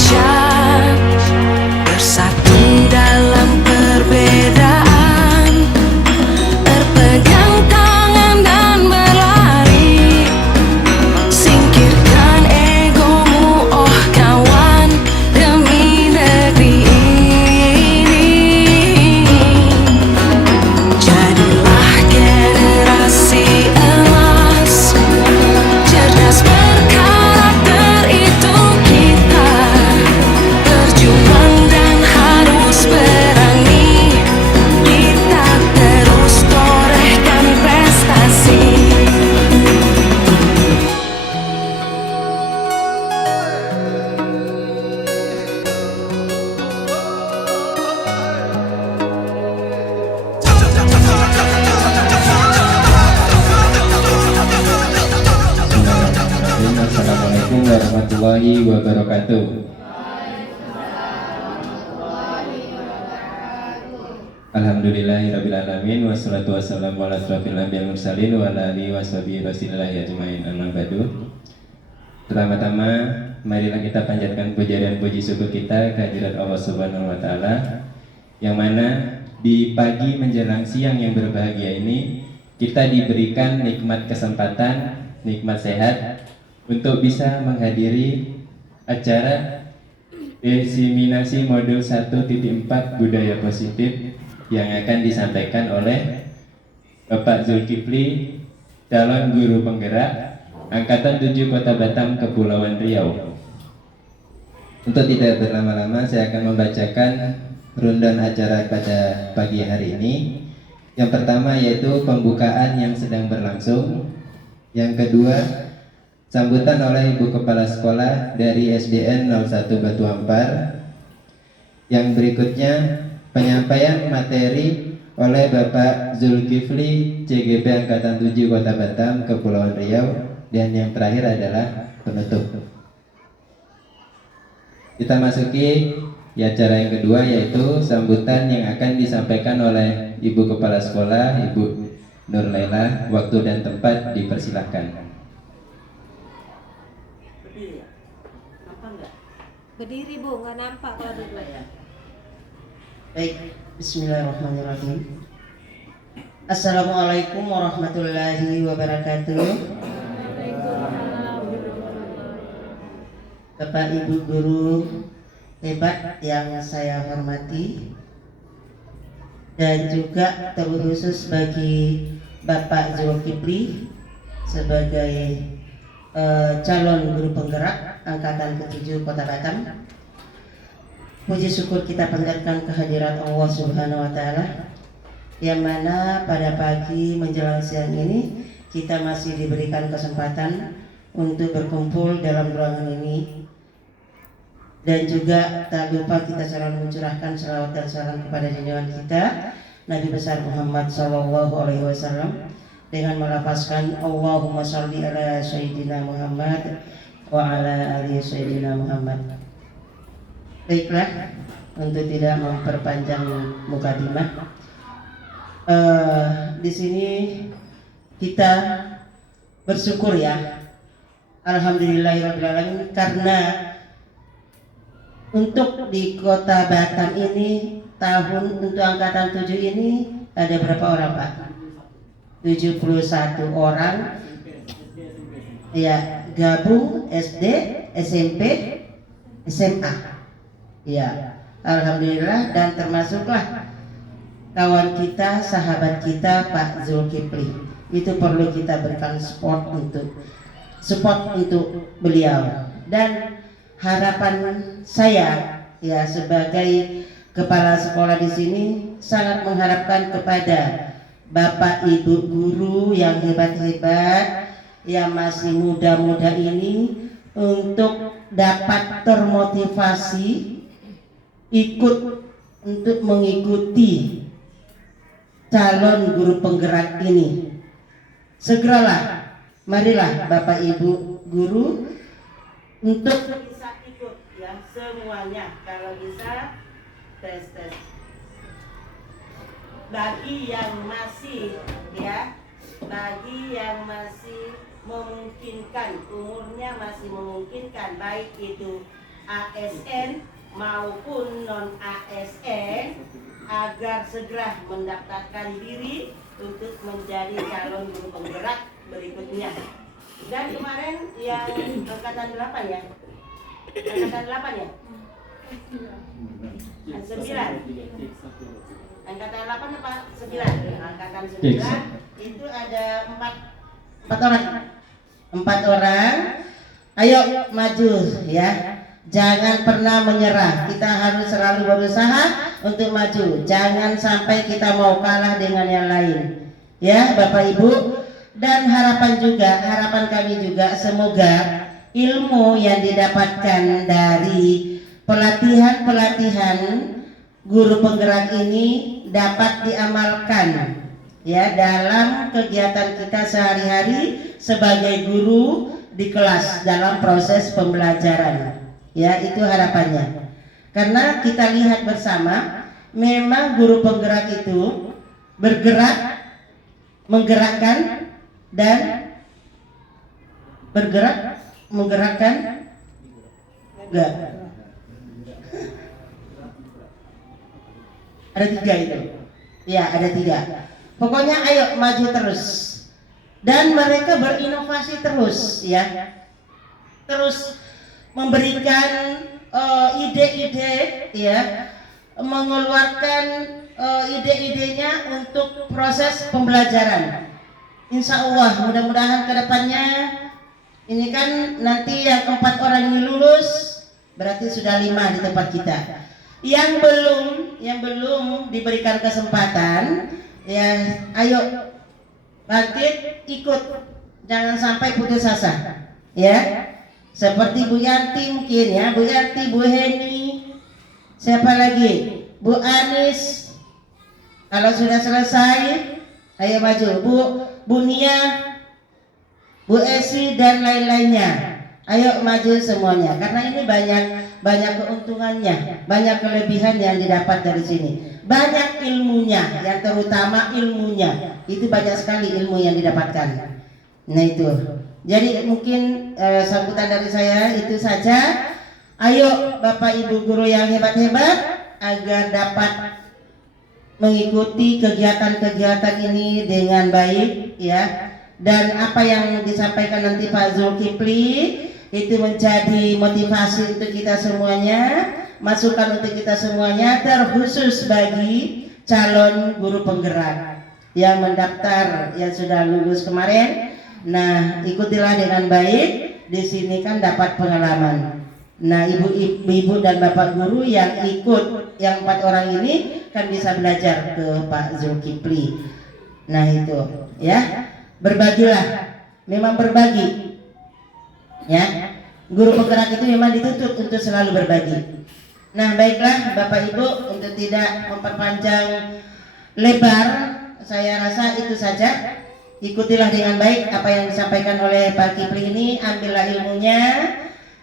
Indonesia bersatu dalam perbedaan, berpegang tangan dan berlari. Singkirkan egomu, oh kawan, demi negeri ini. Jadilah generasi emas, cerdas berkarakter, itu kita. Berjuang dan harus berani, kita terus torehkan prestasi. Assalamualaikum warahmatullahi wabarakatuh. Alhamdulillahirrabbilalamin. Wassalatu wassalamu ala asrofil anbiya'i wal mursalin wa ala alihi washabihi rasulillahi ajmain, amma ba'du. Pertama-tama marilah kita panjatkan puja dan puji syukur kita kehadirat Allah Subhanahu wa taala, yang mana di pagi menjelang siang yang berbahagia ini kita diberikan nikmat kesempatan, nikmat sehat untuk bisa menghadiri acara diseminasi modul 1.4 budaya positif yang akan disampaikan oleh Bapak Zulkifli, calon guru penggerak Angkatan 7 Kota Batam, Kepulauan Riau. Untuk tidak berlama-lama, saya akan membacakan rundown acara pada pagi hari ini. Yang pertama yaitu pembukaan yang sedang berlangsung. Yang kedua, sambutan oleh Ibu Kepala Sekolah dari SDN 01 Batu Ampar. Yang berikutnya, penyampaian materi oleh Bapak Zulkifli, CGP Angkatan 7 Kota Batam, Kepulauan Riau. Dan yang terakhir adalah penutup. Kita masuki di acara yang kedua, yaitu sambutan yang akan disampaikan oleh Ibu Kepala Sekolah, Ibu Nur Laila. Waktu dan tempat dipersilahkan. Berdiri ya? Nampak nggak? Berdiri Bu, nggak nampak kalau duduk ya. Baik, bismillahirrahmanirrahim. Assalamualaikum warahmatullahi wabarakatuh. Bapak Ibu guru hebat yang saya hormati, dan juga terkhusus bagi Bapak Zulkifli sebagai calon guru penggerak Angkatan ke-7 Kota Batam. Puji syukur kita panjatkan kehadirat Allah Subhanahu wa taala, yang mana pada pagi menjelang siang ini kita masih diberikan kesempatan untuk berkumpul dalam ruangan ini. Dan juga tak lupa kita selalu mencurahkan salawat dan salam kepada junjungan kita Nabi besar Muhammad SAW, dengan melafazkan Allahumma sholli ala sayyidina Muhammad wa ala ali sayyidina Muhammad. Baiklah, untuk tidak memperpanjang mukadimah, di sini kita bersyukur ya, alhamdulillahirrahmanirrahim, karena untuk di Kota Batam ini tahun untuk angkatan 7 ini ada berapa orang Pak? 71 orang ya, gabung SD, SMP, SMA ya, alhamdulillah. Dan termasuklah kawan kita, sahabat kita Pak Zulkifli. Itu perlu kita berikan support untuk beliau. Dan harapan saya ya sebagai kepala sekolah di sini sangat mengharapkan kepada Bapak Ibu guru yang hebat-hebat, yang masih muda-muda ini, untuk dapat termotivasi ikut untuk mengikuti calon guru penggerak ini. Segeralah, marilah Bapak Ibu guru untuk bisa ikut ya semuanya, kalau bisa tes. Bagi yang masih memungkinkan, umurnya masih memungkinkan, baik itu ASN maupun non-ASN agar segera mendaftarkan diri untuk menjadi calon guru penggerak berikutnya. Dan kemarin yang angkatan 8 ya? Angkatan 8 ya? 9. Angkatan 8 apa 9? Angkatan 9 itu ada 4 orang. 4 orang. Ayo maju ya. Jangan pernah menyerah. Kita harus selalu berusaha untuk maju. Jangan sampai kita mau kalah dengan yang lain. Ya, Bapak Ibu. Dan harapan kami juga semoga ilmu yang didapatkan dari pelatihan guru penggerak ini dapat diamalkan ya dalam kegiatan kita sehari-hari sebagai guru di kelas dalam proses pembelajaran. Ya, itu harapannya. Karena kita lihat bersama, memang guru penggerak itu bergerak, menggerakkan dan menggerakkan enggak. Ada 3 itu. Ya, ada 3. Pokoknya ayo maju terus. Dan mereka berinovasi terus ya. Terus memberikan ide-ide ya, mengeluarkan ide-idenya untuk proses pembelajaran. Insya Allah mudah-mudahan kedepannya ini kan nanti yang 4 orang ini lulus berarti sudah 5 di tempat kita. Yang belum diberikan kesempatan ya, ayo bangkit ikut, jangan sampai putus asa ya. Seperti Bu Yanti mungkin ya, Bu Yanti, Bu Heni, siapa lagi? Bu Anis. Kalau sudah selesai, ayo maju. Bu Nia, Bu Esi dan lain-lainnya. Ayo maju semuanya. Karena ini banyak keuntungannya, banyak kelebihan yang didapat dari sini. Banyak ilmunya, yang terutama ilmunya. Itu banyak sekali ilmu yang didapatkan. Nah itu. Jadi mungkin sambutan dari saya itu saja. Ayo Bapak Ibu guru yang hebat-hebat agar dapat mengikuti kegiatan-kegiatan ini dengan baik ya. Dan apa yang disampaikan nanti Pak Zulkifli itu menjadi motivasi untuk kita semuanya, masukan untuk kita semuanya, terkhusus bagi calon guru penggerak yang mendaftar yang sudah lulus kemarin. Nah, ikutilah dengan baik. Di sini kan dapat pengalaman. Nah, ibu-ibu dan bapak guru yang ikut yang 4 orang ini kan bisa belajar ke Pak Zulkifli. Nah, itu ya. Berbagilah. Memang berbagi. Ya. Guru penggerak itu memang dituntut untuk selalu berbagi. Nah, baiklah Bapak Ibu, untuk tidak memperpanjang lebar, saya rasa itu saja. Ikutilah dengan baik apa yang disampaikan oleh Pak Kifli ini, ambillah ilmunya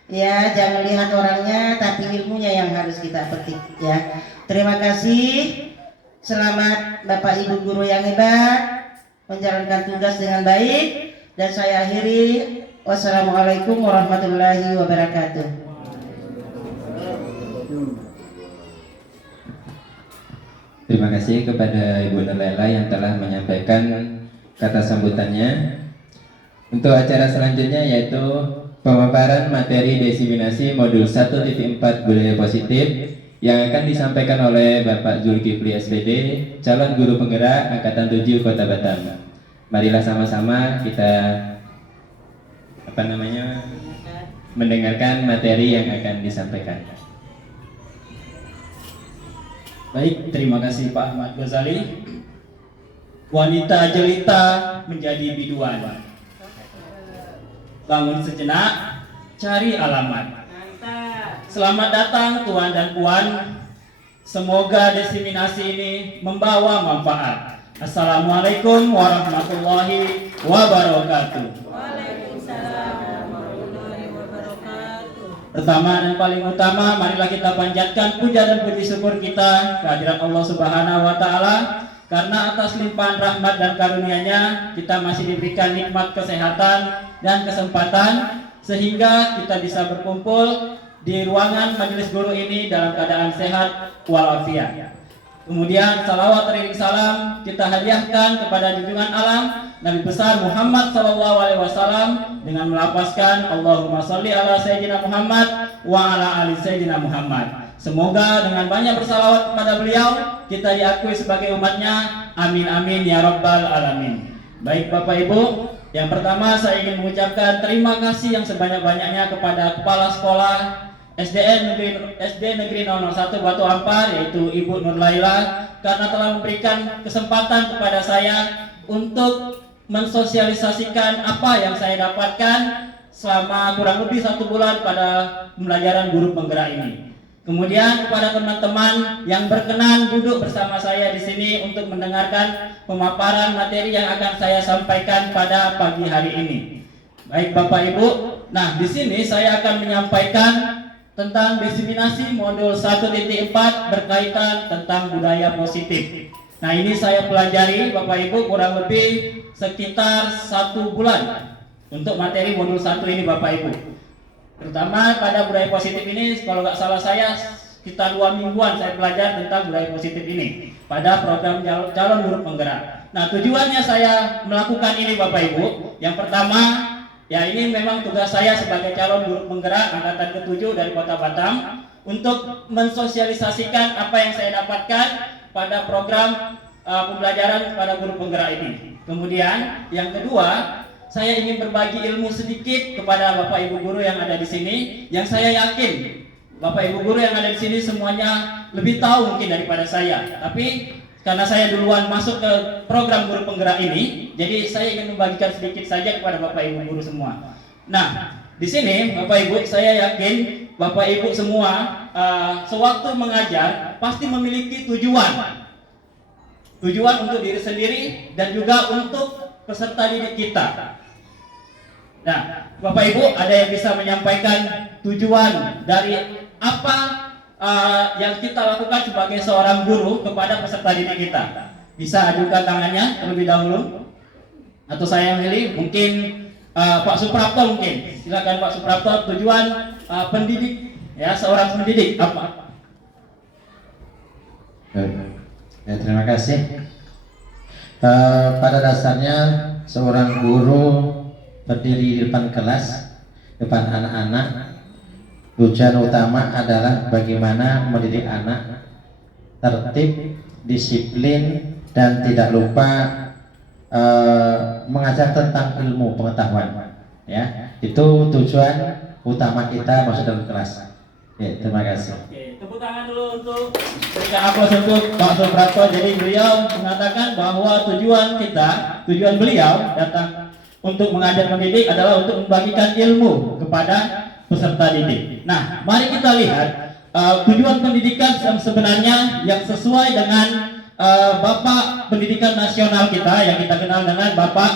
ya, jangan lihat orangnya tapi ilmunya yang harus kita petik ya. Terima kasih. Selamat Bapak Ibu guru yang hebat menjalankan tugas dengan baik, dan saya akhiri. Wassalamualaikum warahmatullahi wabarakatuh. Terima kasih kepada Ibu Nurlela yang telah menyampaikan kata sambutannya. Untuk acara selanjutnya yaitu pemaparan materi diseminasi modul 1.4 budaya positif yang akan disampaikan oleh Bapak Zulkifli SPD, calon guru penggerak angkatan 7 Kota Batam. Marilah sama-sama kita mendengarkan materi yang akan disampaikan. Baik, terima kasih Pak Ahmad Ghazali. Wanita jelita menjadi biduan. Bangun sejenak, cari alamat. Selamat datang Tuan dan Puan. Semoga diseminasi ini membawa manfaat. Assalamualaikum warahmatullahi wabarakatuh. Pertama dan paling utama, marilah kita panjatkan puja dan puji syukur kita kehadirat Allah Subhanahu wa Ta'ala, karena atas limpahan rahmat dan karunia-Nya kita masih diberikan nikmat kesehatan dan kesempatan sehingga kita bisa berkumpul di ruangan majelis guru ini dalam keadaan sehat walafiat. Kemudian salawat teriring salam kita hadiahkan kepada junjungan alam Nabi besar Muhammad SAW dengan melafazkan Allahumma sholli ala sayyidina Muhammad wa ala ali sayyidina Muhammad. Semoga dengan banyak bersalawat kepada beliau kita diakui sebagai umatnya. Amin amin ya rabbal alamin. Baik Bapak Ibu, yang pertama saya ingin mengucapkan terima kasih yang sebanyak-banyaknya kepada Kepala Sekolah SD Negeri 001 Batu Ampar, yaitu Ibu Nur Laila, karena telah memberikan kesempatan kepada saya untuk mensosialisasikan apa yang saya dapatkan selama kurang lebih 1 bulan pada pembelajaran guru penggerak ini. Kemudian kepada teman-teman yang berkenan duduk bersama saya di sini untuk mendengarkan pemaparan materi yang akan saya sampaikan pada pagi hari ini. Baik Bapak Ibu, nah di sini saya akan menyampaikan tentang diseminasi modul 1.4 berkaitan tentang budaya positif. Nah ini saya pelajari Bapak Ibu kurang lebih sekitar 1 bulan untuk materi modul 1 ini Bapak Ibu. Terutama pada budaya positif ini, kalau nggak salah saya sekitar 2 mingguan saya belajar tentang budaya positif ini pada program calon guru penggerak. Nah tujuannya saya melakukan ini Bapak Ibu, yang pertama ya ini memang tugas saya sebagai calon guru penggerak angkatan ke-7 dari Kota Batam untuk mensosialisasikan apa yang saya dapatkan pada program pembelajaran pada guru penggerak ini. Kemudian yang kedua, saya ingin berbagi ilmu sedikit kepada Bapak Ibu guru yang ada di sini, yang saya yakin Bapak Ibu guru yang ada di sini semuanya lebih tahu mungkin daripada saya. Tapi karena saya duluan masuk ke program guru penggerak ini, jadi saya ingin membagikan sedikit saja kepada Bapak Ibu guru semua. Nah, di sini Bapak Ibu, saya yakin Bapak Ibu semua sewaktu mengajar pasti memiliki tujuan untuk diri sendiri dan juga untuk peserta didik kita. Nah, Bapak Ibu ada yang bisa menyampaikan tujuan dari apa yang kita lakukan sebagai seorang guru kepada peserta didik kita? Bisa ajukan tangannya terlebih dahulu, atau saya yang milih, mungkin Pak Suprapto mungkin. Silakan Pak Suprapto, tujuan pendidik ya, seorang pendidik apa? Ya, terima kasih. Pada dasarnya seorang guru berdiri di depan kelas, depan anak-anak. Tujuan utama adalah bagaimana mendidik anak tertib, disiplin, dan tidak lupa mengajar tentang ilmu pengetahuan. Ya, itu tujuan utama kita masuk dalam kelas. Ya, terima kasih. Oke, tepuk tangan dulu untuk berikan aplaus untuk Pak Suprapto. Jadi beliau mengatakan bahwa tujuan beliau datang untuk mengajar mendidik adalah untuk membagikan ilmu kepada peserta didik. Nah, mari kita lihat tujuan pendidikan yang sebenarnya yang sesuai dengan Bapak Pendidikan Nasional kita yang kita kenal dengan Bapak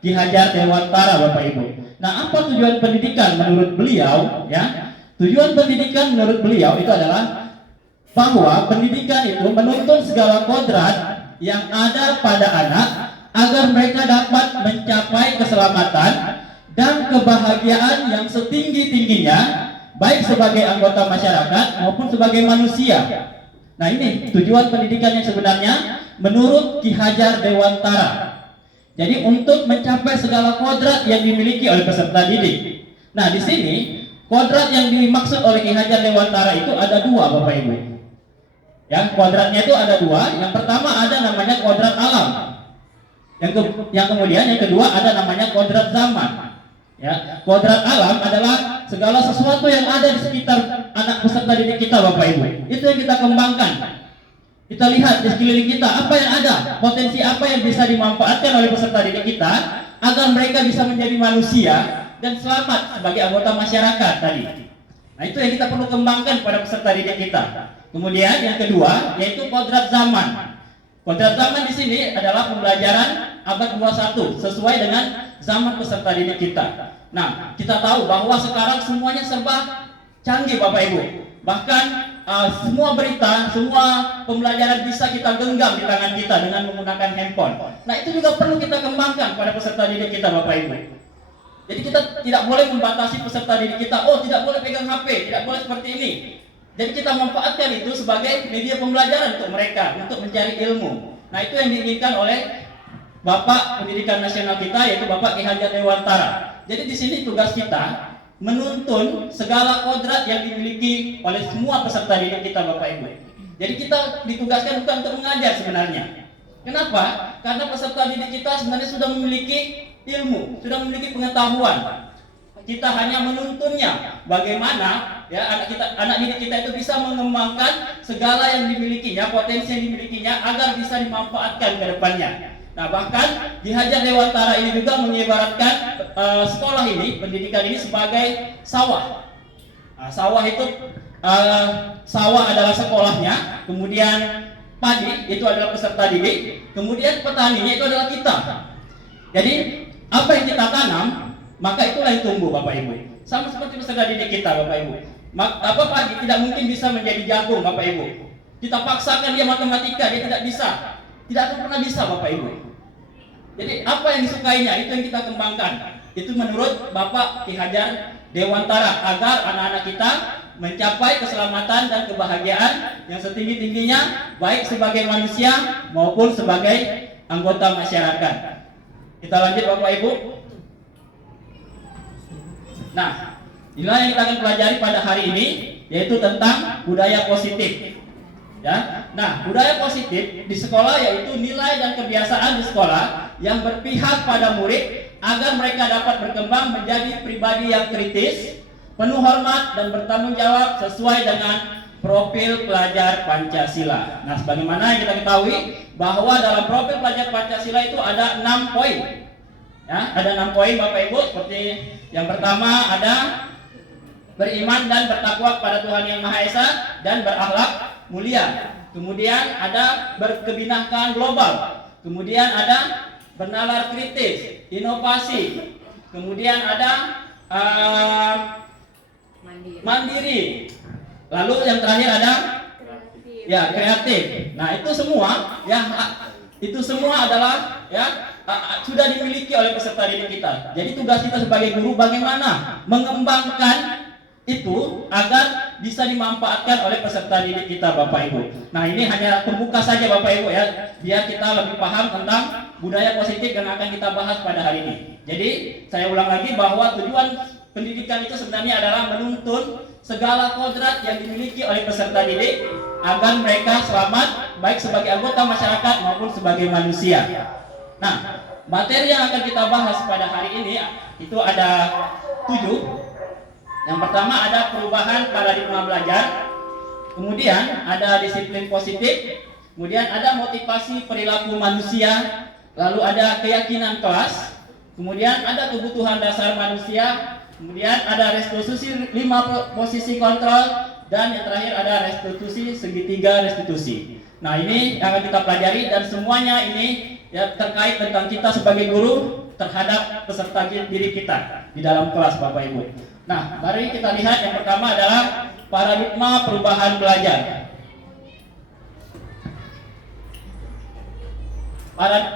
Ki Hajar Dewantara, Bapak Ibu. Nah, apa tujuan pendidikan menurut beliau? Ya, tujuan pendidikan menurut beliau itu adalah bahwa pendidikan itu menuntun segala kodrat yang ada pada anak agar mereka dapat mencapai keselamatan dan kebahagiaan yang setinggi-tingginya, baik sebagai anggota masyarakat maupun sebagai manusia. Nah ini tujuan pendidikan yang sebenarnya menurut Ki Hajar Dewantara. Jadi untuk mencapai segala kodrat yang dimiliki oleh peserta didik. Nah di sini kodrat yang dimaksud oleh Ki Hajar Dewantara itu ada 2 Bapak Ibu. Ya, kodratnya itu ada 2. Yang pertama ada namanya kodrat alam. Yang kemudian yang kedua ada namanya kodrat zaman. Ya, kodrat alam adalah segala sesuatu yang ada di sekitar anak peserta didik kita Bapak Ibu. Itu yang kita kembangkan. Kita lihat di sekeliling kita apa yang ada, potensi apa yang bisa dimanfaatkan oleh peserta didik kita agar mereka bisa menjadi manusia dan selamat sebagai anggota masyarakat tadi. Nah, itu yang kita perlu kembangkan pada peserta didik kita. Kemudian yang kedua yaitu kodrat zaman. Kodrat zaman di sini adalah pembelajaran abad 21 sesuai dengan zaman peserta didik kita. Nah, kita tahu bahwa sekarang semuanya serba canggih Bapak Ibu. Bahkan semua berita, semua pembelajaran bisa kita genggam di tangan kita dengan menggunakan handphone. Nah, itu juga perlu kita kembangkan pada peserta didik kita Bapak Ibu. Jadi kita tidak boleh membatasi peserta didik kita, oh tidak boleh pegang HP, tidak boleh seperti ini. Jadi kita manfaatkan itu sebagai media pembelajaran untuk mereka, untuk mencari ilmu. Nah itu yang diinginkan oleh Bapak Pendidikan Nasional kita, yaitu Bapak Ki Hajar Dewantara. Jadi di sini tugas kita menuntun segala kodrat yang dimiliki oleh semua peserta didik kita, Bapak Ibu. Jadi kita ditugaskan bukan untuk mengajar sebenarnya. Kenapa? Karena peserta didik kita sebenarnya sudah memiliki ilmu, sudah memiliki pengetahuan. Kita hanya menuntunnya bagaimana ya anak didik kita itu bisa mengembangkan segala yang dimilikinya, potensi yang dimilikinya agar bisa dimanfaatkan ke depannya. Nah, bahkan Ki Hajar Dewantara ini juga mengibaratkan sekolah ini, pendidikan ini sebagai sawah. Nah, sawah itu sawah adalah sekolahnya, kemudian padi itu adalah peserta didik, kemudian petaninya itu adalah kita. Jadi apa yang kita tanam, maka itulah yang tumbuh, Bapak Ibu. Sama seperti peserta didik kita, Bapak Ibu. Padi tidak mungkin bisa menjadi jagung, Bapak Ibu. Kita paksakan dia matematika, dia tidak bisa. Tidak akan pernah bisa, Bapak Ibu. Jadi apa yang disukainya itu yang kita kembangkan. Itu menurut Bapak Ki Hajar Dewantara, agar anak-anak kita mencapai keselamatan dan kebahagiaan yang setinggi-tingginya, baik sebagai manusia maupun sebagai anggota masyarakat. Kita lanjut, Bapak Ibu. Nah, inilah yang kita akan pelajari pada hari ini, yaitu tentang budaya positif. Ya. Nah, budaya positif di sekolah yaitu nilai dan kebiasaan di sekolah yang berpihak pada murid agar mereka dapat berkembang menjadi pribadi yang kritis, penuh hormat dan bertanggung jawab sesuai dengan profil pelajar Pancasila. Nah, sebagaimana yang kita ketahui bahwa dalam profil pelajar Pancasila itu ada 6 poin. Ya, ada 6 poin, Bapak Ibu. Seperti yang pertama ada beriman dan bertakwa kepada Tuhan Yang Maha Esa dan berakhlak mulia. Kemudian ada berkebinekaan global. Kemudian ada bernalar kritis, inovasi. Kemudian ada mandiri. Lalu yang terakhir ada kreatif. Nah, itu semua adalah sudah dimiliki oleh peserta didik kita. Jadi tugas kita sebagai guru bagaimana mengembangkan itu agar bisa dimanfaatkan oleh peserta didik kita, Bapak Ibu. Nah, ini hanya pembuka saja, Bapak Ibu ya, biar kita lebih paham tentang budaya positif yang akan kita bahas pada hari ini. Jadi saya ulang lagi bahwa tujuan pendidikan itu sebenarnya adalah menuntun segala kodrat yang dimiliki oleh peserta didik agar mereka selamat baik sebagai anggota masyarakat maupun sebagai manusia. Nah, materi yang akan kita bahas pada hari ini itu ada 7. Yang pertama ada perubahan paradigma belajar, kemudian ada disiplin positif, kemudian ada motivasi perilaku manusia, lalu ada keyakinan kelas, kemudian ada kebutuhan dasar manusia, kemudian ada restitusi 5 posisi kontrol, dan yang terakhir ada restitusi segitiga restitusi. Nah, ini yang akan kita pelajari dan semuanya ini ya terkait tentang kita sebagai guru terhadap peserta didik kita di dalam kelas, Bapak Ibu. Nah, mari kita lihat yang pertama adalah paradigma perubahan belajar.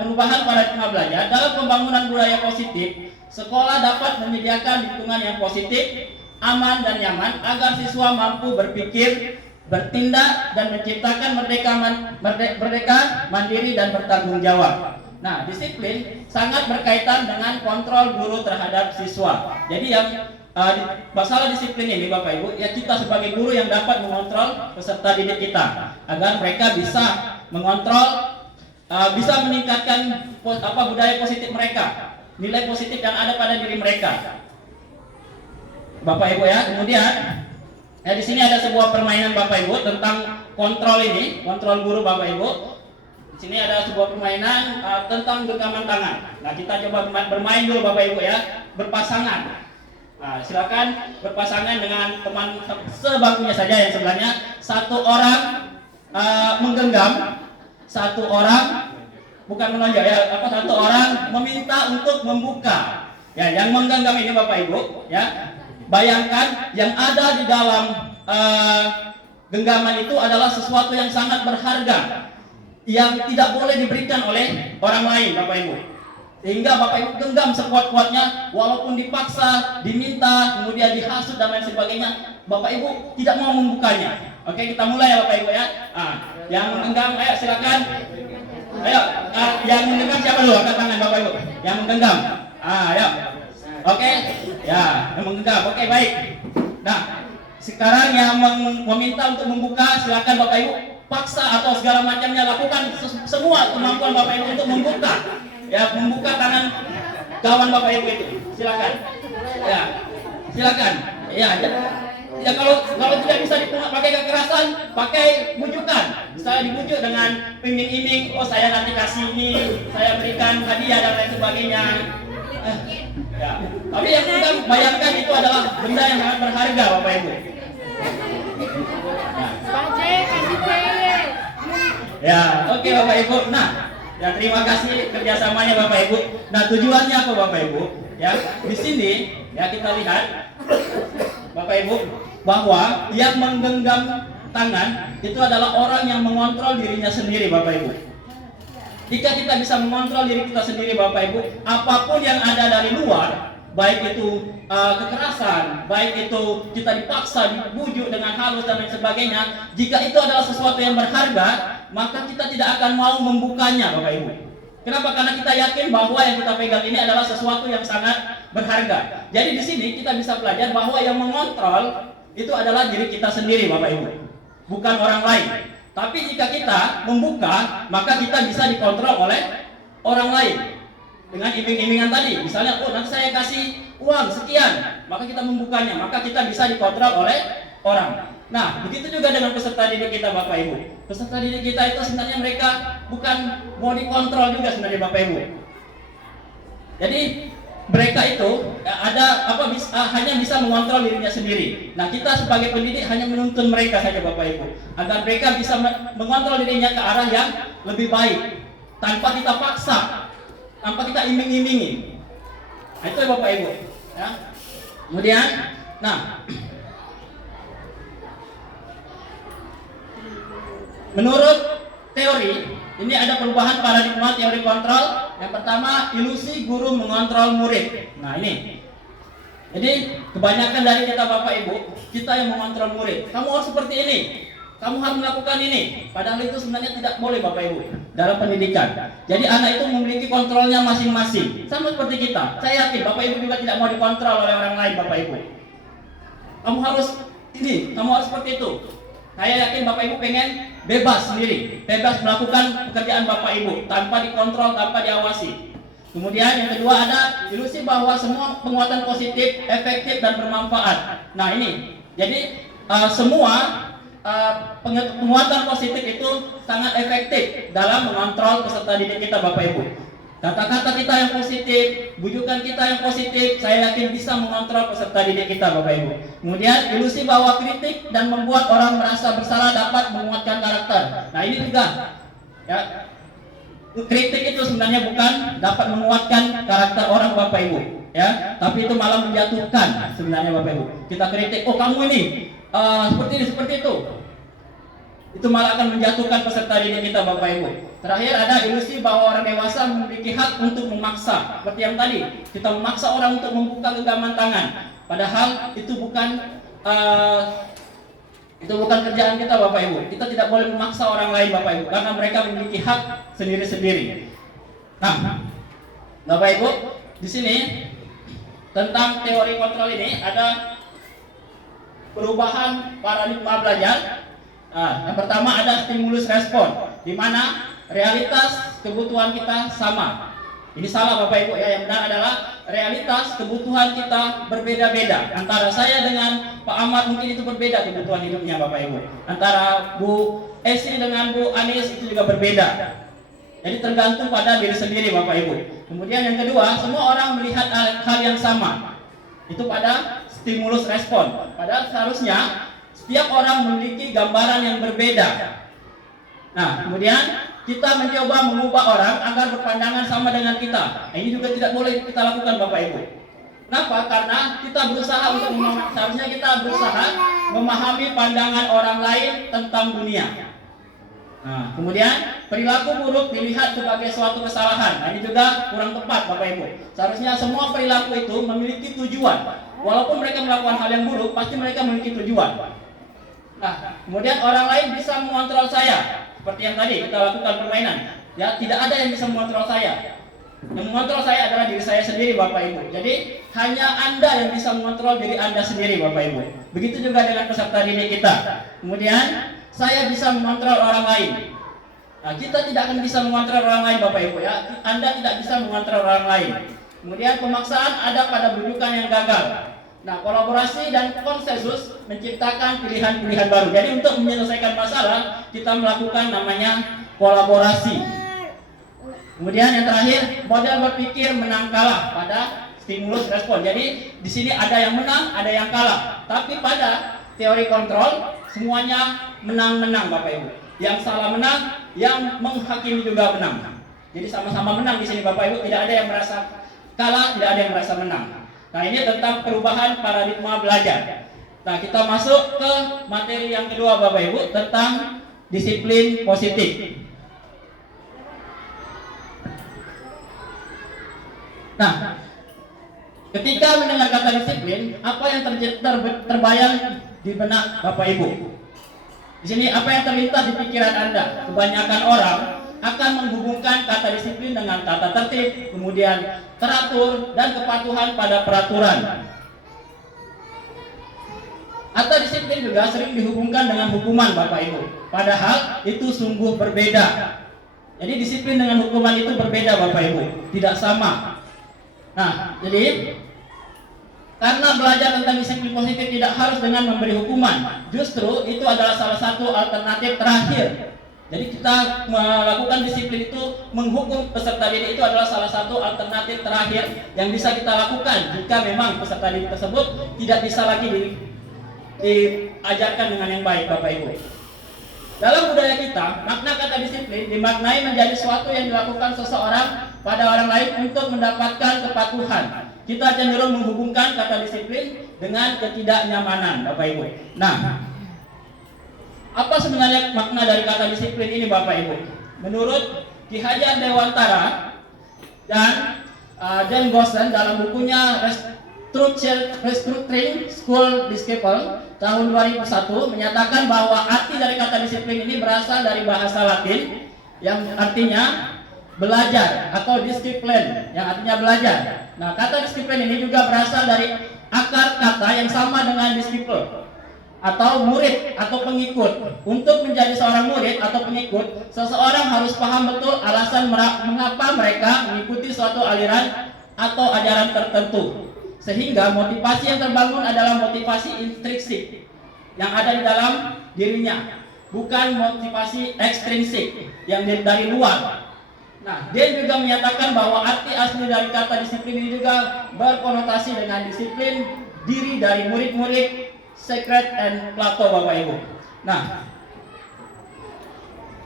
Perubahan paradigma belajar dalam pembangunan budaya positif, sekolah dapat menyediakan lingkungan yang positif, aman dan nyaman agar siswa mampu berpikir, bertindak dan menciptakan merdeka, mandiri dan bertanggung jawab. Nah, disiplin sangat berkaitan dengan kontrol guru terhadap siswa. Jadi yang masalah disiplin ini, Bapak Ibu, ya kita sebagai guru yang dapat mengontrol peserta didik kita agar mereka bisa mengontrol, bisa meningkatkan budaya positif mereka, nilai positif yang ada pada diri mereka, Bapak Ibu ya. Kemudian di sini ada sebuah permainan, Bapak Ibu, tentang kontrol ini, kontrol guru, Bapak Ibu. Di sini ada sebuah permainan tentang genggaman tangan. Nah, kita coba bermain dulu, Bapak Ibu ya, berpasangan. Nah, silakan berpasangan dengan teman sebangkunya saja yang sebelahnya. Satu orang menggenggam, satu orang bukan menonjol ya, satu orang meminta untuk membuka. Ya, yang menggenggam ini, Bapak Ibu, ya. Bayangkan yang ada di dalam genggaman itu adalah sesuatu yang sangat berharga yang tidak boleh diberikan oleh orang lain, Bapak Ibu. Sehingga Bapak Ibu genggam sekuat-kuatnya, walaupun dipaksa, diminta, kemudian dihasut dan lain sebagainya, Bapak Ibu tidak mau membukanya. Oke, kita mulai ya Bapak Ibu ya. Yang menggenggam, ayo silakan. Ayo, yang menggenggam siapa dulu? Angkat tangan Bapak Ibu. Yang menggenggam. Ayo. Oke, ya, yang menggenggam. Oke, baik. Nah, sekarang yang meminta untuk membuka, silakan Bapak Ibu paksa atau segala macamnya, lakukan semua kemampuan Bapak Ibu untuk membuka. Ya, membuka tangan kawan Bapak Ibu itu. Silakan. Ya. Silakan. Ya kalau tidak bisa pakai kekerasan, pakai bujukan. Misalnya dibujuk dengan iming-iming, oh saya nanti kasih ini, saya berikan hadiah dan lain sebagainya. Ya. Tapi yang kita bayangkan itu adalah benda yang sangat berharga Bapak Ibu. Ya, oke Bapak Ibu. Nah, ya terima kasih kerjasamanya Bapak Ibu. Nah, tujuannya apa Bapak Ibu? Ya, di sini ya kita lihat Bapak Ibu bahwa yang menggenggam tangan itu adalah orang yang mengontrol dirinya sendiri Bapak Ibu. Jika kita bisa mengontrol diri kita sendiri Bapak Ibu, apapun yang ada dari luar, baik itu kekerasan, baik itu kita dipaksa, dibujuk dengan halus dan lain sebagainya, jika itu adalah sesuatu yang berharga, maka kita tidak akan mau membukanya Bapak Ibu. Kenapa? Karena kita yakin bahwa yang kita pegang ini adalah sesuatu yang sangat berharga. Jadi di sini kita bisa belajar bahwa yang mengontrol itu adalah diri kita sendiri Bapak Ibu, bukan orang lain. Tapi jika kita membuka, maka kita bisa dikontrol oleh orang lain dengan iming-imingan tadi. Misalnya, oh nanti saya kasih uang sekian, maka kita membukanya, maka kita bisa dikontrol oleh orang. Nah, begitu juga dengan peserta didik kita Bapak Ibu. Peserta didik kita itu sebenarnya mereka bukan mau dikontrol juga sebenarnya Bapak Ibu. Jadi mereka itu hanya bisa mengontrol dirinya sendiri. Nah, kita sebagai pendidik hanya menuntun mereka saja Bapak Ibu, agar mereka bisa mengontrol dirinya ke arah yang lebih baik, tanpa kita paksa, tanpa kita iming-imingi. Nah, itu ya Bapak Ibu. Ya. Kemudian, nah, menurut teori, ini ada perubahan paradigma teori kontrol. Yang pertama, ilusi guru mengontrol murid. Nah ini, jadi kebanyakan dari kita Bapak Ibu, kita yang mengontrol murid. Kamu harus seperti ini, kamu harus melakukan ini. Padahal itu sebenarnya tidak boleh Bapak Ibu dalam pendidikan. Jadi anak itu memiliki kontrolnya masing-masing. Sama seperti kita. Saya yakin Bapak Ibu juga tidak mau dikontrol oleh orang lain Bapak Ibu. Kamu harus ini, kamu harus seperti itu. Saya yakin Bapak Ibu pengen bebas sendiri, bebas melakukan pekerjaan Bapak Ibu tanpa dikontrol, tanpa diawasi. Kemudian yang kedua ada ilusi bahwa semua penguatan positif, efektif dan bermanfaat. Nah ini, jadi semua penguatan positif itu sangat efektif dalam mengontrol peserta didik kita Bapak Ibu. Kata-kata kita yang positif, bujukan kita yang positif, saya yakin bisa mengontrol peserta didik kita Bapak Ibu. Kemudian ilusi bahwa kritik dan membuat orang merasa bersalah dapat menguatkan karakter. Nah ini juga ya, kritik itu sebenarnya bukan dapat menguatkan karakter orang Bapak Ibu, ya, tapi itu malah menjatuhkan sebenarnya Bapak Ibu. Kita kritik, oh kamu ini seperti ini, seperti itu malah akan menjatuhkan peserta didik kita Bapak Ibu. Terakhir ada ilusi bahwa orang dewasa memiliki hak untuk memaksa. Seperti yang tadi, kita memaksa orang untuk membuka genggaman tangan. Padahal itu bukan kerjaan kita Bapak Ibu. Kita tidak boleh memaksa orang lain Bapak Ibu, karena mereka memiliki hak sendiri-sendiri. Nah, Bapak Ibu, di sini tentang teori kontrol ini ada perubahan paradigma belajar. Nah, yang pertama ada stimulus respon, di mana realitas kebutuhan kita sama. Ini salah Bapak Ibu ya, yang benar adalah realitas kebutuhan kita berbeda-beda. Antara saya dengan Pak Ahmad mungkin itu berbeda kebutuhan hidupnya Bapak Ibu. Antara Bu Esi dengan Bu Anis itu juga berbeda. Jadi tergantung pada diri sendiri Bapak Ibu. Kemudian yang kedua, semua orang melihat hal yang sama. Itu pada stimulus respon. Padahal seharusnya setiap orang memiliki gambaran yang berbeda. Nah, kemudian kita mencoba mengubah orang agar berpandangan sama dengan kita. Nah, ini juga tidak boleh kita lakukan Bapak Ibu. Kenapa? Karena kita berusaha seharusnya kita berusaha memahami pandangan orang lain tentang dunia. Nah, kemudian perilaku buruk dilihat sebagai suatu kesalahan. Nah, ini juga kurang tepat, Bapak Ibu. Seharusnya semua perilaku itu memiliki tujuan. Walaupun mereka melakukan hal yang buruk, pasti mereka memiliki tujuan. Nah, kemudian orang lain bisa mengontrol saya. Seperti yang tadi kita lakukan permainan. Ya, tidak ada yang bisa mengontrol saya. Yang mengontrol saya adalah diri saya sendiri, Bapak Ibu. Jadi hanya Anda yang bisa mengontrol diri Anda sendiri, Bapak Ibu. Begitu juga dengan peserta didik kita. Kemudian saya bisa mengontrol orang lain. Nah, kita tidak akan bisa mengontrol orang lain, Bapak Ibu ya. Anda tidak bisa mengontrol orang lain. Kemudian pemaksaan ada pada bujukan yang gagal. Nah, kolaborasi dan konsensus menciptakan pilihan-pilihan baru. Jadi untuk menyelesaikan masalah, kita melakukan namanya kolaborasi. Kemudian yang terakhir, model berpikir menang kalah pada stimulus respon. Jadi di sini ada yang menang, ada yang kalah. Tapi pada teori kontrol semuanya menang-menang, Bapak Ibu. Yang salah menang, yang menghakimi juga menang. Jadi sama-sama menang di sini, Bapak Ibu. Tidak ada yang merasa kalah, tidak ada yang merasa menang. Nah, ini tentang perubahan paradigma belajar. Nah, kita masuk ke materi yang kedua, Bapak Ibu, tentang disiplin positif. Nah, ketika mendengar kata disiplin, apa yang terbayang di benak Bapak Ibu? Di sini apa yang terlintas di pikiran Anda? Kebanyakan orang akan menghubungkan kata disiplin dengan tata tertib, kemudian teratur dan kepatuhan pada peraturan. Atau disiplin juga sering dihubungkan dengan hukuman, Bapak Ibu. Padahal itu sungguh berbeda. Jadi disiplin dengan hukuman itu berbeda, Bapak Ibu, tidak sama. Nah, jadi karena belajar tentang disiplin positif tidak harus dengan memberi hukuman. Justru itu adalah salah satu alternatif terakhir. Jadi kita melakukan disiplin itu, menghukum peserta didik itu adalah salah satu alternatif terakhir yang bisa kita lakukan jika memang peserta didik tersebut tidak bisa lagi diajarkan dengan yang baik, Bapak Ibu. Dalam budaya kita, makna kata disiplin dimaknai menjadi sesuatu yang dilakukan seseorang pada orang lain untuk mendapatkan kepatuhan. Kita cenderung menghubungkan kata disiplin dengan ketidaknyamanan, Bapak Ibu. Nah, apa sebenarnya makna dari kata disiplin ini, Bapak Ibu? Menurut Ki Hajar Dewantara dan Dan Gosen dalam bukunya Restructuring School Disciple tahun 2001 menyatakan bahwa arti dari kata disiplin ini berasal dari bahasa Latin yang artinya belajar atau disiplin yang artinya belajar. Nah, kata disiplin ini juga berasal dari akar kata yang sama dengan disciple atau murid atau pengikut. Untuk menjadi seorang murid atau pengikut, seseorang harus paham betul alasan mengapa mereka mengikuti suatu aliran atau ajaran tertentu. Sehingga motivasi yang terbangun adalah motivasi intrinsik yang ada di dalam dirinya, bukan motivasi ekstrinsik yang dari luar. Nah, dia juga menyatakan bahwa arti asli dari kata disiplin ini juga berkonotasi dengan disiplin diri dari murid-murid Socrates dan Plato, Bapak Ibu. Nah,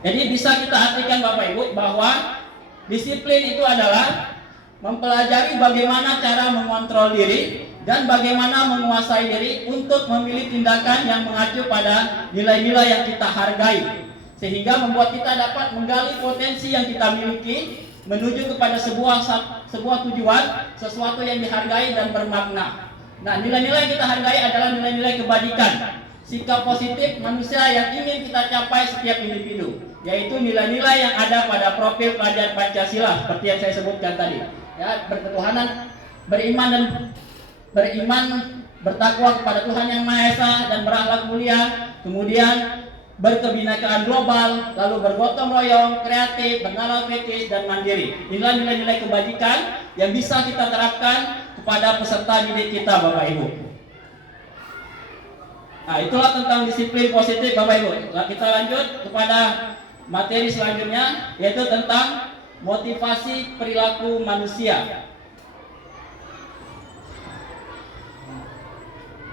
jadi bisa kita artikan, Bapak Ibu, bahwa disiplin itu adalah mempelajari bagaimana cara mengontrol diri dan bagaimana menguasai diri untuk memilih tindakan yang mengacu pada nilai-nilai yang kita hargai, sehingga membuat kita dapat menggali potensi yang kita miliki menuju kepada sebuah tujuan, sesuatu yang dihargai dan bermakna. Nah, nilai-nilai yang kita hargai adalah nilai-nilai kebajikan, sikap positif manusia yang ingin kita capai setiap individu, yaitu nilai-nilai yang ada pada profil pelajar Pancasila seperti yang saya sebutkan tadi. Ya, berketuhanan, beriman, bertakwa kepada Tuhan Yang Maha Esa dan berakhlak mulia, kemudian berkebinekaan global, lalu bergotong royong, kreatif, bernalar kritis dan mandiri. Inilah nilai-nilai kebajikan yang bisa kita terapkan kepada peserta didik kita, Bapak Ibu. Nah, itulah tentang disiplin positif, Bapak Ibu. Nah, kita lanjut kepada materi selanjutnya, yaitu tentang motivasi perilaku manusia.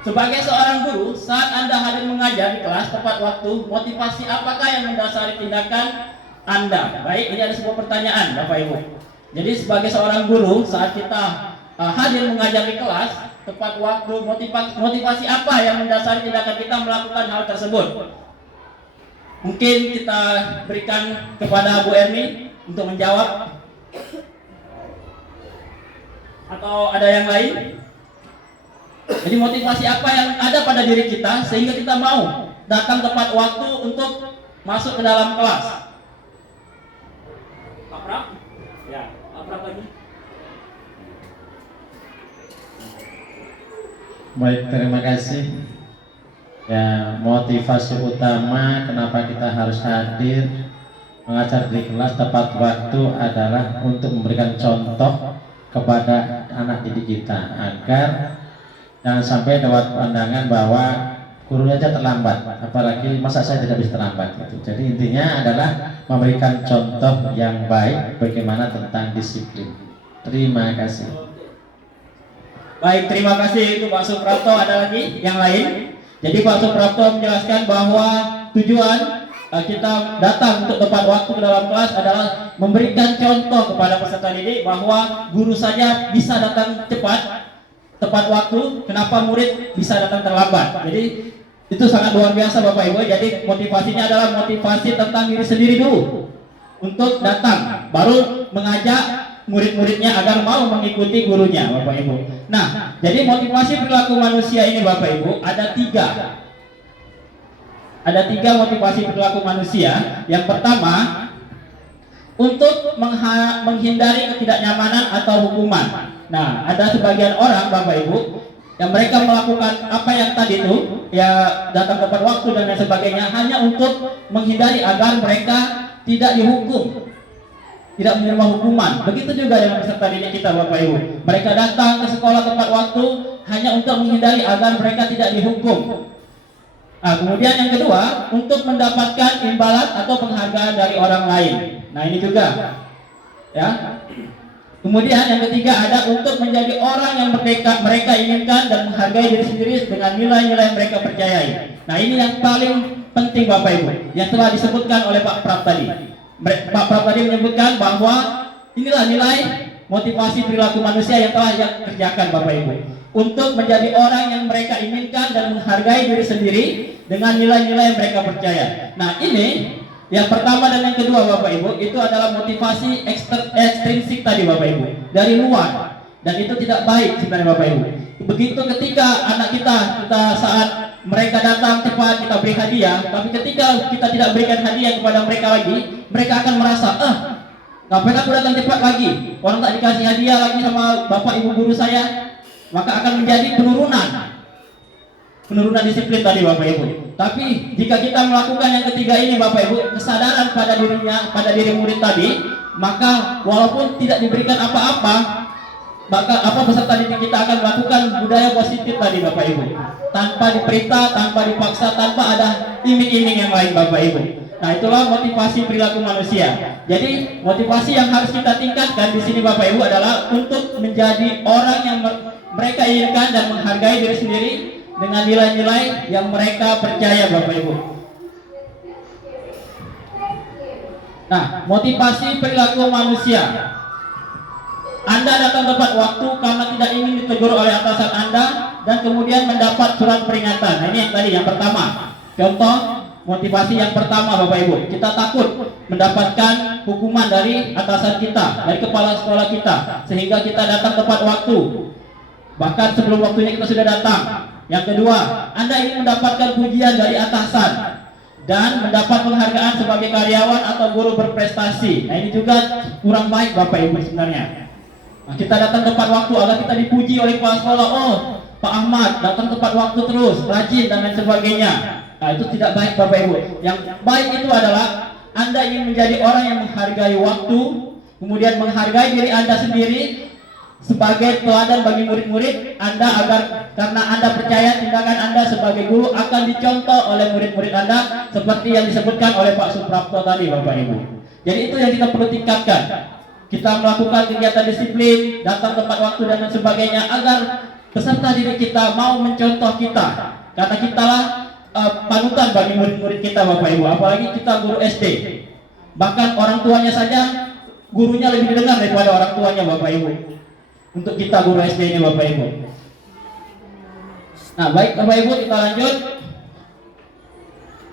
Sebagai seorang guru, saat Anda hadir mengajar di kelas tepat waktu, motivasi apakah yang mendasari tindakan Anda? Baik, ini ada sebuah pertanyaan, Bapak Ibu. Jadi sebagai seorang guru, saat kita hadir mengajar di kelas tepat waktu, motivasi apa yang mendasari tindakan kita melakukan hal tersebut? Mungkin kita berikan kepada Bu Erni untuk menjawab. Atau ada yang lain? Jadi motivasi apa yang ada pada diri kita sehingga kita mau datang tepat waktu untuk masuk ke dalam kelas? Pak Prap? Ya, Pak Prap lagi. Baik, terima kasih. Ya, motivasi utama kenapa kita harus hadir mengajar di kelas tepat waktu adalah untuk memberikan contoh kepada anak didik kita agar jangan sampai dapat pandangan bahwa gurunya aja terlambat, apalagi masa saya tidak bisa terlambat gitu. Jadi intinya adalah memberikan contoh yang baik bagaimana tentang disiplin. Terima kasih. Baik, terima kasih itu Pak Suprapto. Ada lagi yang lain? Jadi Pak Suprapto menjelaskan bahwa tujuan kita datang untuk tepat waktu ke dalam kelas adalah memberikan contoh kepada peserta didik bahwa guru saja bisa datang tepat waktu, kenapa murid bisa datang terlambat. Jadi itu sangat luar biasa Bapak Ibu. Jadi motivasinya adalah motivasi tentang diri sendiri dulu untuk datang, baru mengajak murid-muridnya agar mau mengikuti gurunya Bapak Ibu. Nah, jadi motivasi perilaku manusia ini Bapak Ibu ada tiga. Ada tiga motivasi perilaku manusia. Yang pertama, untuk menghindari ketidaknyamanan atau hukuman. Nah, ada sebagian orang Bapak Ibu yang mereka melakukan apa yang tadi itu, ya datang tepat waktu dan lain sebagainya hanya untuk menghindari agar mereka tidak dihukum, tidak menerima hukuman. Begitu juga dengan peserta didik kita Bapak Ibu. Mereka datang ke sekolah tepat waktu hanya untuk menghindari agar mereka tidak dihukum. Nah, kemudian yang kedua, untuk mendapatkan imbalan atau penghargaan dari orang lain. Nah, ini juga ya. Kemudian yang ketiga ada untuk menjadi orang yang mereka inginkan dan menghargai diri sendiri dengan nilai-nilai yang mereka percayai. Nah, ini yang paling penting Bapak Ibu, yang telah disebutkan oleh Pak Prap tadi. Pak Prap tadi menyebutkan bahwa inilah nilai motivasi perilaku manusia yang telah ia kerjakan Bapak Ibu, untuk menjadi orang yang mereka inginkan dan menghargai diri sendiri dengan nilai-nilai yang mereka percaya. Nah, ini yang pertama dan yang kedua Bapak Ibu, itu adalah motivasi ekstrinsik tadi Bapak Ibu, dari luar, dan itu tidak baik sebenarnya Bapak Ibu. Begitu ketika anak kita saat mereka datang cepat kita beri hadiah, tapi ketika kita tidak berikan hadiah kepada mereka lagi, mereka akan merasa, ngapain aku datang cepat lagi, orang tak dikasih hadiah lagi sama bapak ibu guru saya. Maka akan menjadi penurunan disiplin tadi Bapak Ibu. Tapi jika kita melakukan yang ketiga ini Bapak Ibu, kesadaran pada diri murid tadi, maka walaupun tidak diberikan apa-apa, maka peserta didik kita akan melakukan budaya positif tadi Bapak Ibu, tanpa diperintah, tanpa dipaksa, tanpa ada iming-iming yang lain Bapak Ibu. Nah, itulah motivasi perilaku manusia. Jadi motivasi yang harus kita tingkatkan di sini Bapak Ibu adalah untuk menjadi orang yang mereka inginkan dan menghargai diri sendiri dengan nilai-nilai yang mereka percaya Bapak Ibu. Nah, motivasi perilaku manusia. Anda datang tepat waktu karena tidak ingin ditegur oleh atasan Anda dan kemudian mendapat surat peringatan. Nah, ini yang tadi yang pertama. Contoh motivasi yang pertama Bapak Ibu, kita takut mendapatkan hukuman dari atasan kita, dari kepala sekolah kita, sehingga kita datang tepat waktu, bahkan sebelum waktunya kita sudah datang. Yang kedua, Anda ingin mendapatkan pujian dari atasan dan mendapat penghargaan sebagai karyawan atau guru berprestasi. Nah, ini juga kurang baik Bapak Ibu sebenarnya. Nah, kita datang tepat waktu agar kita dipuji oleh kepala sekolah. Oh, Pak Ahmad datang tepat waktu terus, rajin dan lain sebagainya. Nah, itu tidak baik Bapak Ibu. Yang baik itu adalah Anda ingin menjadi orang yang menghargai waktu, kemudian menghargai diri Anda sendiri sebagai teladan bagi murid-murid Anda, agar karena Anda percaya tindakan Anda sebagai guru akan dicontoh oleh murid-murid Anda seperti yang disebutkan oleh Pak Suprapto tadi Bapak Ibu. Jadi itu yang kita perlu tingkatkan. Kita melakukan kegiatan disiplin, datang tepat waktu dan sebagainya agar peserta didik kita mau mencontoh kita, karena kitalah panutan bagi murid-murid kita Bapak Ibu, apalagi kita guru SD. Bahkan orang tuanya saja gurunya lebih didengar daripada orang tuanya Bapak Ibu. Untuk kita guru SD ini Bapak Ibu. Nah, baik Bapak Ibu, kita lanjut.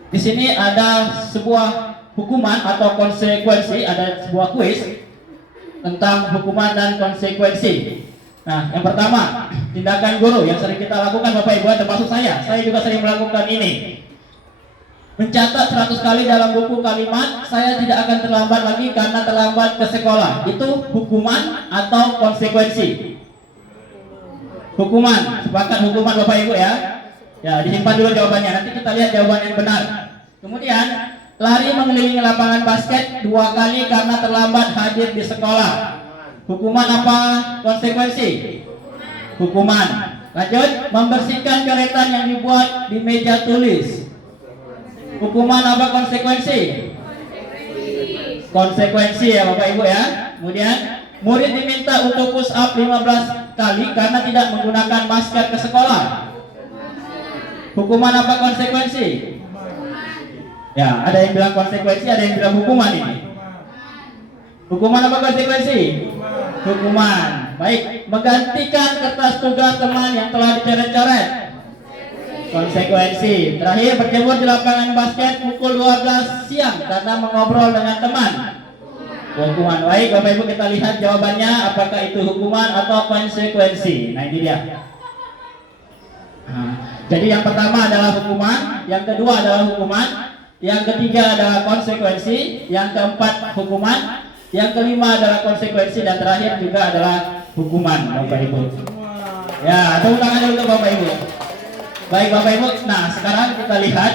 Di sini ada sebuah hukuman atau konsekuensi, ada sebuah kuis tentang hukuman dan konsekuensi. Nah, yang pertama, tindakan guru yang sering kita lakukan Bapak Ibu, termasuk saya juga sering melakukan ini. Mencatat 100 kali dalam buku kalimat, saya tidak akan terlambat lagi karena terlambat ke sekolah. Itu hukuman atau konsekuensi? Hukuman, sepakat hukuman Bapak Ibu ya. Ya, disimpan dulu jawabannya, nanti kita lihat jawaban yang benar. Kemudian, lari mengelilingi lapangan basket 2 kali karena terlambat hadir di sekolah. Hukuman apa konsekuensi? Hukuman. Lanjut, membersihkan coretan yang dibuat di meja tulis. Hukuman apa konsekuensi? Konsekuensi ya Bapak Ibu ya. Kemudian, murid diminta untuk push up 15 kali karena tidak menggunakan masker ke sekolah. Hukuman apa konsekuensi? Ya, ada yang bilang konsekuensi, ada yang bilang hukuman ini. Hukuman apa konsekuensi? Hukuman. Baik, menggantikan kertas tugas teman yang telah dicoret-coret. Konsekuensi. Terakhir, berjemur di lapangan basket pukul 12 siang karena mengobrol dengan teman. Hukuman. Baik, Bapak Ibu, kita lihat jawabannya, apakah itu hukuman atau konsekuensi. Nah, ini dia. Jadi yang pertama adalah hukuman, yang kedua adalah hukuman, yang ketiga adalah konsekuensi, yang keempat hukuman, yang kelima adalah konsekuensi, dan terakhir juga adalah hukuman Bapak Ibu. Ya, tepuk tangan untuk Bapak Ibu. Baik Bapak Ibu, nah sekarang kita lihat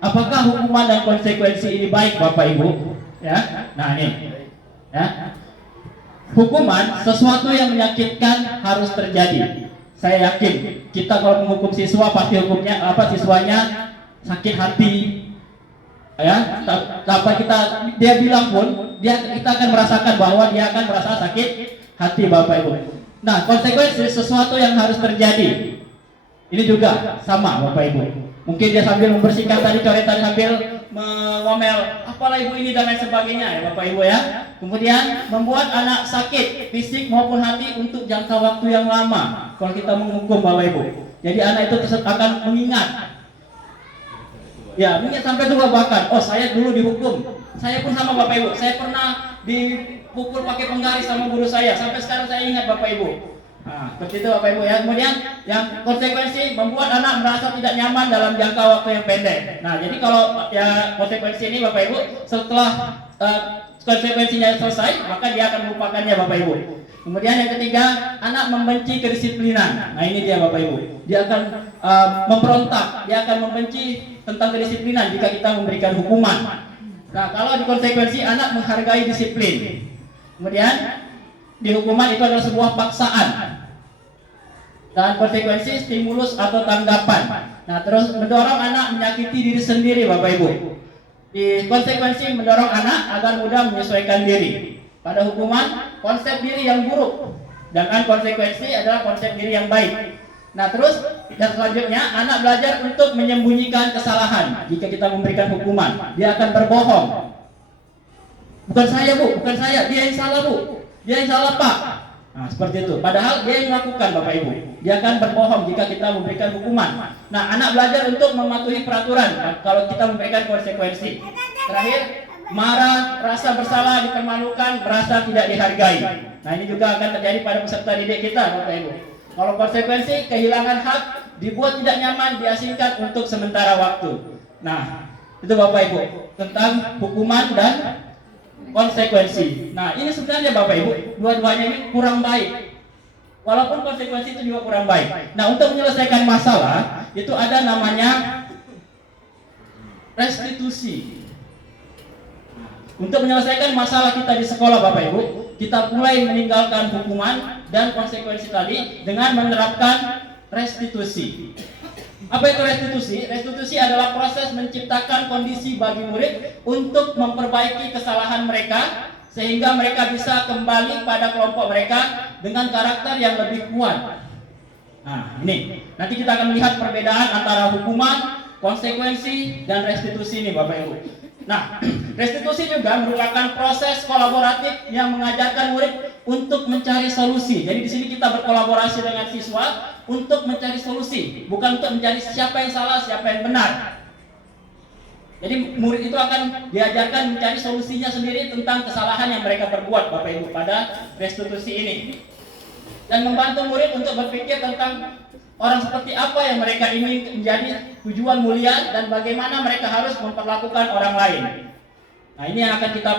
apakah hukuman dan konsekuensi ini baik Bapak Ibu. Ya, nah ini ya. Hukuman sesuatu yang menyakitkan harus terjadi. Saya yakin kita kalau menghukum siswa pasti hukumnya siswanya sakit hati, ya. Apa dia bilang pun kita akan merasakan bahwa dia akan merasa sakit hati Bapak Ibu. Nah, konsekuensi sesuatu yang harus terjadi. Ini juga sama Bapak Ibu. Mungkin dia sambil membersihkan tadi coretan sambil mengomel apalah ibu ini dan lain sebagainya ya Bapak Ibu ya. Kemudian membuat anak sakit fisik maupun hati untuk jangka waktu yang lama kalau kita menghukum Bapak Ibu. Jadi anak itu akan mengingat. Ya, mengingat sampai tua bahkan. Oh, saya dulu dihukum. Saya pun sama Bapak Ibu. Saya pernah dipukul pakai penggaris sama guru saya. Sampai sekarang saya ingat Bapak Ibu. Nah, seperti itu Bapak Ibu ya. Kemudian yang konsekuensi membuat anak merasa tidak nyaman dalam jangka waktu yang pendek. Nah, jadi kalau ya konsekuensi ini Bapak Ibu setelah konsekuensinya selesai, maka dia akan melupakannya Bapak Ibu. Kemudian yang ketiga, anak membenci kedisiplinan. Nah, ini dia Bapak Ibu. Dia akan memberontak, dia akan membenci tentang kedisiplinan jika kita memberikan hukuman. Nah, kalau di konsekuensi anak menghargai disiplin. Kemudian di hukuman itu adalah sebuah paksaan. Dan konsekuensi stimulus atau tanggapan. Nah, terus mendorong anak menyakiti diri sendiri Bapak Ibu. Di konsekuensi mendorong anak agar mudah menyesuaikan diri. Pada hukuman, konsep diri yang buruk. Dan konsekuensi adalah konsep diri yang baik. Nah, terus dan selanjutnya anak belajar untuk menyembunyikan kesalahan. Jika kita memberikan hukuman, dia akan berbohong. Bukan saya Bu, bukan saya, dia yang salah Bu. Dia yang salah Pak. Nah, seperti itu. Padahal dia yang melakukan Bapak Ibu. Dia akan berbohong jika kita memberikan hukuman. Nah, anak belajar untuk mematuhi peraturan kalau kita memberikan konsekuensi. Terakhir, marah, rasa bersalah, dipermalukan, merasa tidak dihargai. Nah, ini juga akan terjadi pada peserta didik kita Bapak Ibu. Kalau konsekuensi, kehilangan hak, dibuat tidak nyaman, diasingkan untuk sementara waktu. Nah, itu Bapak Ibu tentang hukuman dan konsekuensi. Nah, ini sebenarnya Bapak Ibu, dua-duanya ini kurang baik. Walaupun konsekuensi itu juga kurang baik. Nah, untuk menyelesaikan masalah, itu ada namanya restitusi. Untuk menyelesaikan masalah kita di sekolah Bapak Ibu, kita mulai meninggalkan hukuman dan konsekuensi tadi dengan menerapkan restitusi. Apa itu restitusi? Restitusi adalah proses menciptakan kondisi bagi murid untuk memperbaiki kesalahan mereka sehingga mereka bisa kembali pada kelompok mereka dengan karakter yang lebih kuat. Nah, ini nanti kita akan melihat perbedaan antara hukuman, konsekuensi, dan restitusi ini Bapak Ibu. Nah, restitusi juga merupakan proses kolaboratif yang mengajarkan murid untuk mencari solusi. Jadi di sini kita berkolaborasi dengan siswa untuk mencari solusi, bukan untuk mencari siapa yang salah, siapa yang benar. Jadi murid itu akan diajarkan mencari solusinya sendiri tentang kesalahan yang mereka perbuat Bapak Ibu pada restitusi ini. Dan membantu murid untuk berpikir tentang orang seperti apa yang mereka ingin menjadi tujuan mulia dan bagaimana mereka harus memperlakukan orang lain. Nah, ini yang akan kita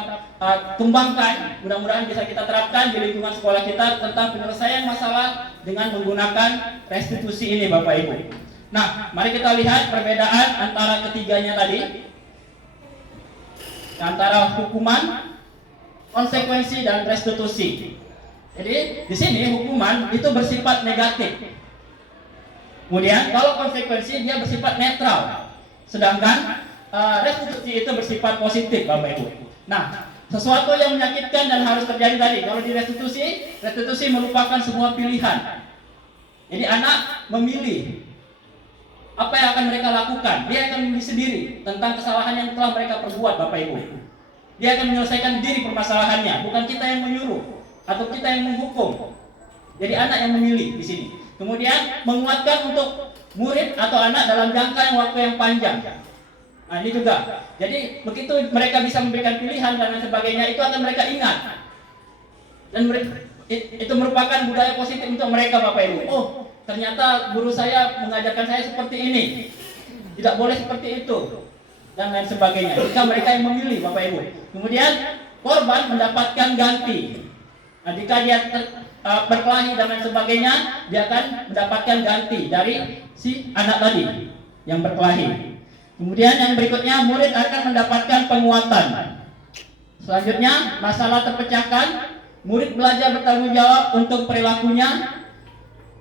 kembangkan, mudah-mudahan bisa kita terapkan di lingkungan sekolah kita tentang penyelesaian masalah dengan menggunakan restitusi ini Bapak Ibu. Nah, mari kita lihat perbedaan antara ketiganya tadi, antara hukuman, konsekuensi, dan restitusi. Jadi di sini hukuman itu bersifat negatif. Kemudian kalau konsekuensi dia bersifat netral. Sedangkan restitusi itu bersifat positif Bapak Ibu. Nah, sesuatu yang menyakitkan dan harus terjadi tadi. Kalau di restitusi merupakan sebuah pilihan. Jadi anak memilih apa yang akan mereka lakukan. Dia akan memilih sendiri tentang kesalahan yang telah mereka perbuat Bapak Ibu. Dia akan menyelesaikan diri permasalahannya, bukan kita yang menyuruh atau kita yang menghukum. Jadi anak yang memilih di sini. Kemudian menguatkan untuk murid atau anak dalam jangka waktu yang panjang. Nah, ini juga. Jadi begitu mereka bisa memberikan pilihan dan lain sebagainya, itu akan mereka ingat. Dan itu merupakan budaya positif untuk mereka Bapak Ibu. Oh, ternyata guru saya mengajarkan saya seperti ini. Tidak boleh seperti itu. Dan lain sebagainya. Jika mereka yang memilih Bapak Ibu. Kemudian korban mendapatkan ganti. Nah, jika dia berkelahi dan lain sebagainya, dia akan mendapatkan ganti dari si anak tadi yang berkelahi. Kemudian yang berikutnya, murid akan mendapatkan penguatan. Selanjutnya, masalah terpecahkan. Murid belajar bertanggung jawab untuk perilakunya.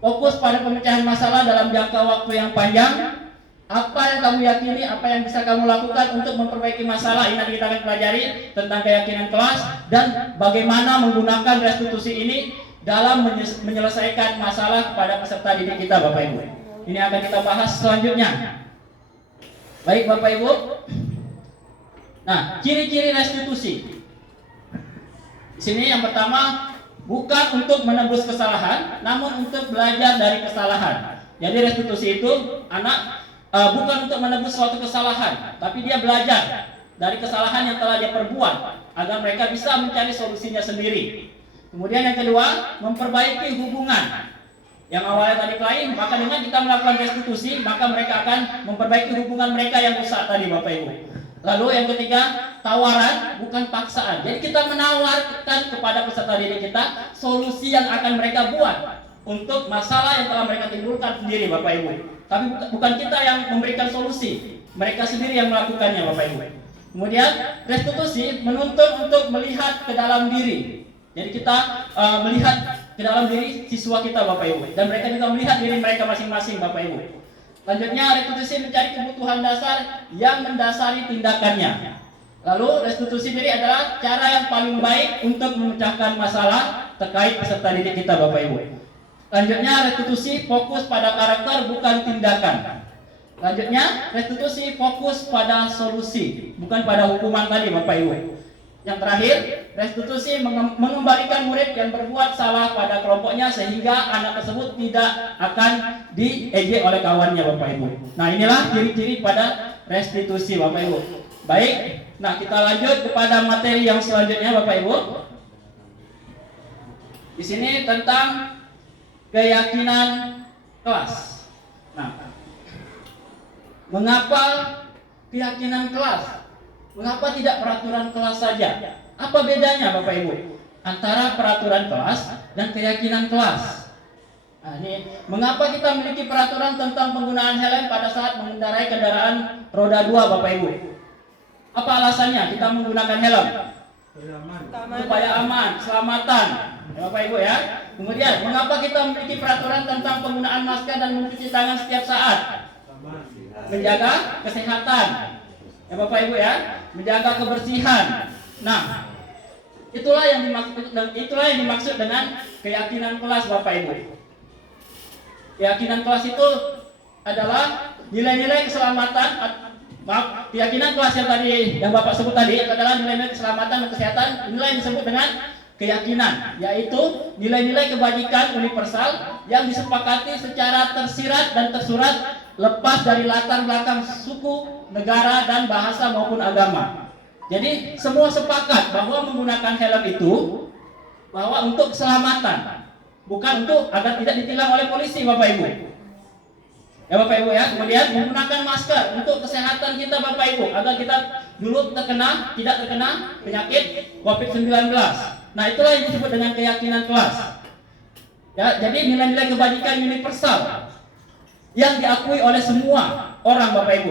Fokus pada pemecahan masalah dalam jangka waktu yang panjang. Apa yang kamu yakini, apa yang bisa kamu lakukan untuk memperbaiki masalah. Ini nanti kita akan pelajari tentang keyakinan kelas dan bagaimana menggunakan restitusi ini dalam menyelesaikan masalah kepada peserta didik kita Bapak Ibu. Ini akan kita bahas selanjutnya. Baik Bapak Ibu. Nah, ciri-ciri restitusi. Di sini yang pertama, bukan untuk menebus kesalahan, namun untuk belajar dari kesalahan. Jadi restitusi itu anak bukan untuk menebus suatu kesalahan, tapi dia belajar dari kesalahan yang telah dia perbuat agar mereka bisa mencari solusinya sendiri. Kemudian yang kedua, memperbaiki hubungan. Yang awalnya tadi klaim, maka dengan kita melakukan restitusi, maka mereka akan memperbaiki hubungan mereka yang rusak tadi Bapak Ibu. Lalu yang ketiga, tawaran bukan paksaan. Jadi kita menawarkan kepada peserta didik kita solusi yang akan mereka buat untuk masalah yang telah mereka timbulkan sendiri Bapak Ibu. Tapi bukan kita yang memberikan solusi, mereka sendiri yang melakukannya Bapak Ibu. Kemudian restitusi menuntut untuk melihat ke dalam diri. Jadi kita melihat ke dalam diri siswa kita Bapak Ibu, dan mereka juga melihat diri mereka masing-masing Bapak Ibu. Selanjutnya restitusi mencari kebutuhan dasar yang mendasari tindakannya. Lalu restitusi diri adalah cara yang paling baik untuk memecahkan masalah terkait peserta didik kita Bapak Ibu. Selanjutnya restitusi fokus pada karakter bukan tindakan. Selanjutnya restitusi fokus pada solusi bukan pada hukuman tadi Bapak Ibu. Yang terakhir, restitusi mengembalikan murid yang berbuat salah pada kelompoknya sehingga anak tersebut tidak akan diejek oleh kawannya Bapak Ibu. Nah, inilah ciri-ciri pada restitusi Bapak Ibu. Baik, nah kita lanjut kepada materi yang selanjutnya Bapak Ibu. Di sini tentang keyakinan kelas. Nah, mengapa keyakinan kelas? Mengapa tidak peraturan kelas saja? Apa bedanya Bapak Ibu antara peraturan kelas dan keyakinan kelas? Nah, ini mengapa kita memiliki peraturan tentang penggunaan helm pada saat mengendarai kendaraan roda 2 Bapak Ibu? Apa alasannya kita menggunakan helm? Supaya aman, keselamatan. Ya, Bapak Ibu ya. Kemudian mengapa kita memiliki peraturan tentang penggunaan masker dan mencuci tangan setiap saat? Menjaga kesehatan. Ya Bapak Ibu ya, menjaga kebersihan. Nah, itulah yang dimaksud dengan keyakinan kelas Bapak Ibu. Keyakinan kelas itu adalah nilai-nilai keselamatan. Keyakinan kelas yang tadi yang Bapak sebut tadi adalah nilai-nilai keselamatan dan kesehatan. Nilai yang disebut dengan keyakinan, yaitu nilai-nilai kebajikan universal yang disepakati secara tersirat dan tersurat, lepas dari latar belakang suku, negara, dan bahasa maupun agama. Jadi semua sepakat bahwa menggunakan helm itu bahwa untuk keselamatan, bukan untuk agar tidak ditilang oleh polisi, Bapak Ibu. Ya Bapak Ibu ya. Kemudian menggunakan masker untuk kesehatan kita Bapak Ibu, agar kita dulu tidak terkena penyakit COVID-19. Nah, itulah yang disebut dengan keyakinan kelas. Ya, jadi nilai-nilai kebajikan universal yang diakui oleh semua orang Bapak Ibu.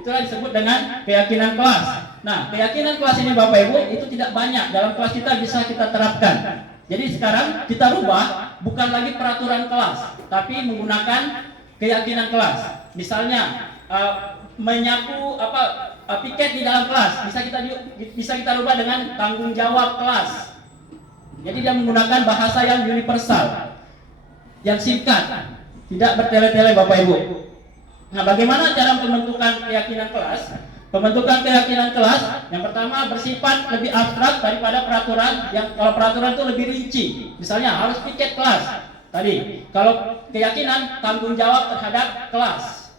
Itulah disebut dengan keyakinan kelas. Nah, keyakinan kelas ini Bapak Ibu itu tidak banyak dalam kelas kita bisa kita terapkan. Jadi sekarang kita rubah bukan lagi peraturan kelas, tapi menggunakan keyakinan kelas. Misalnya menyapu piket di dalam kelas bisa kita rubah dengan tanggung jawab kelas. Jadi dia menggunakan bahasa yang universal, yang singkat, tidak bertele-tele Bapak Ibu. Nah, bagaimana cara pembentukan keyakinan kelas? Pembentukan keyakinan kelas yang pertama bersifat lebih abstrak daripada peraturan. Yang kalau peraturan itu lebih rinci. Misalnya harus piket kelas. Tadi, kalau keyakinan tanggung jawab terhadap kelas.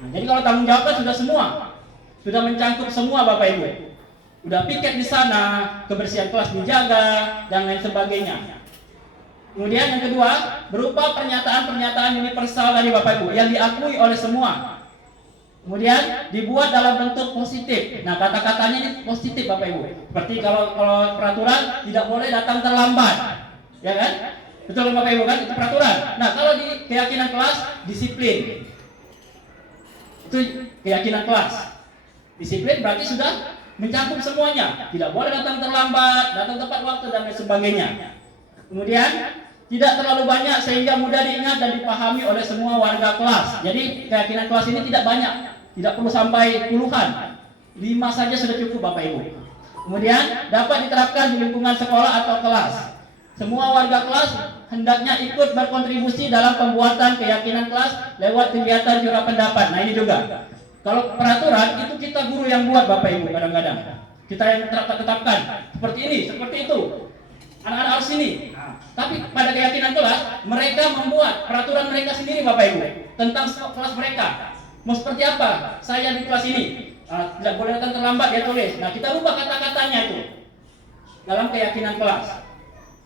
Nah, jadi kalau tanggung jawab kan sudah semua, sudah mencangkup semua Bapak Ibu. Udah piket di sana, kebersihan kelas dijaga dan lain sebagainya. Kemudian yang kedua, berupa pernyataan-pernyataan universal dari Bapak Ibu yang diakui oleh semua. Kemudian dibuat dalam bentuk positif. Nah, kata-katanya ini positif Bapak Ibu. Seperti kalau peraturan tidak boleh datang terlambat. Ya kan? Betul Bapak Ibu kan? Itu peraturan. Nah, kalau di keyakinan kelas, disiplin. Itu keyakinan kelas. Disiplin berarti sudah mencakup semuanya. Tidak boleh datang terlambat, datang tepat waktu dan lain sebagainya. Kemudian tidak terlalu banyak sehingga mudah diingat dan dipahami oleh semua warga kelas. Jadi keyakinan kelas ini tidak banyak, tidak perlu sampai puluhan. 5 saja sudah cukup Bapak Ibu. Kemudian dapat diterapkan di lingkungan sekolah atau kelas. Semua warga kelas hendaknya ikut berkontribusi dalam pembuatan keyakinan kelas lewat kegiatan jura pendapat. Nah, ini juga. Kalau peraturan itu kita guru yang buat Bapak Ibu kadang-kadang. Kita yang tetapkan seperti ini, seperti itu. Anak-anak harus ini. Tapi pada keyakinan kelas, mereka membuat peraturan mereka sendiri Bapak Ibu tentang kelas mereka. Mau seperti apa? Saya di kelas ini tidak boleh datang terlambat, dia tulis. Nah, kita rubah kata-katanya itu dalam keyakinan kelas.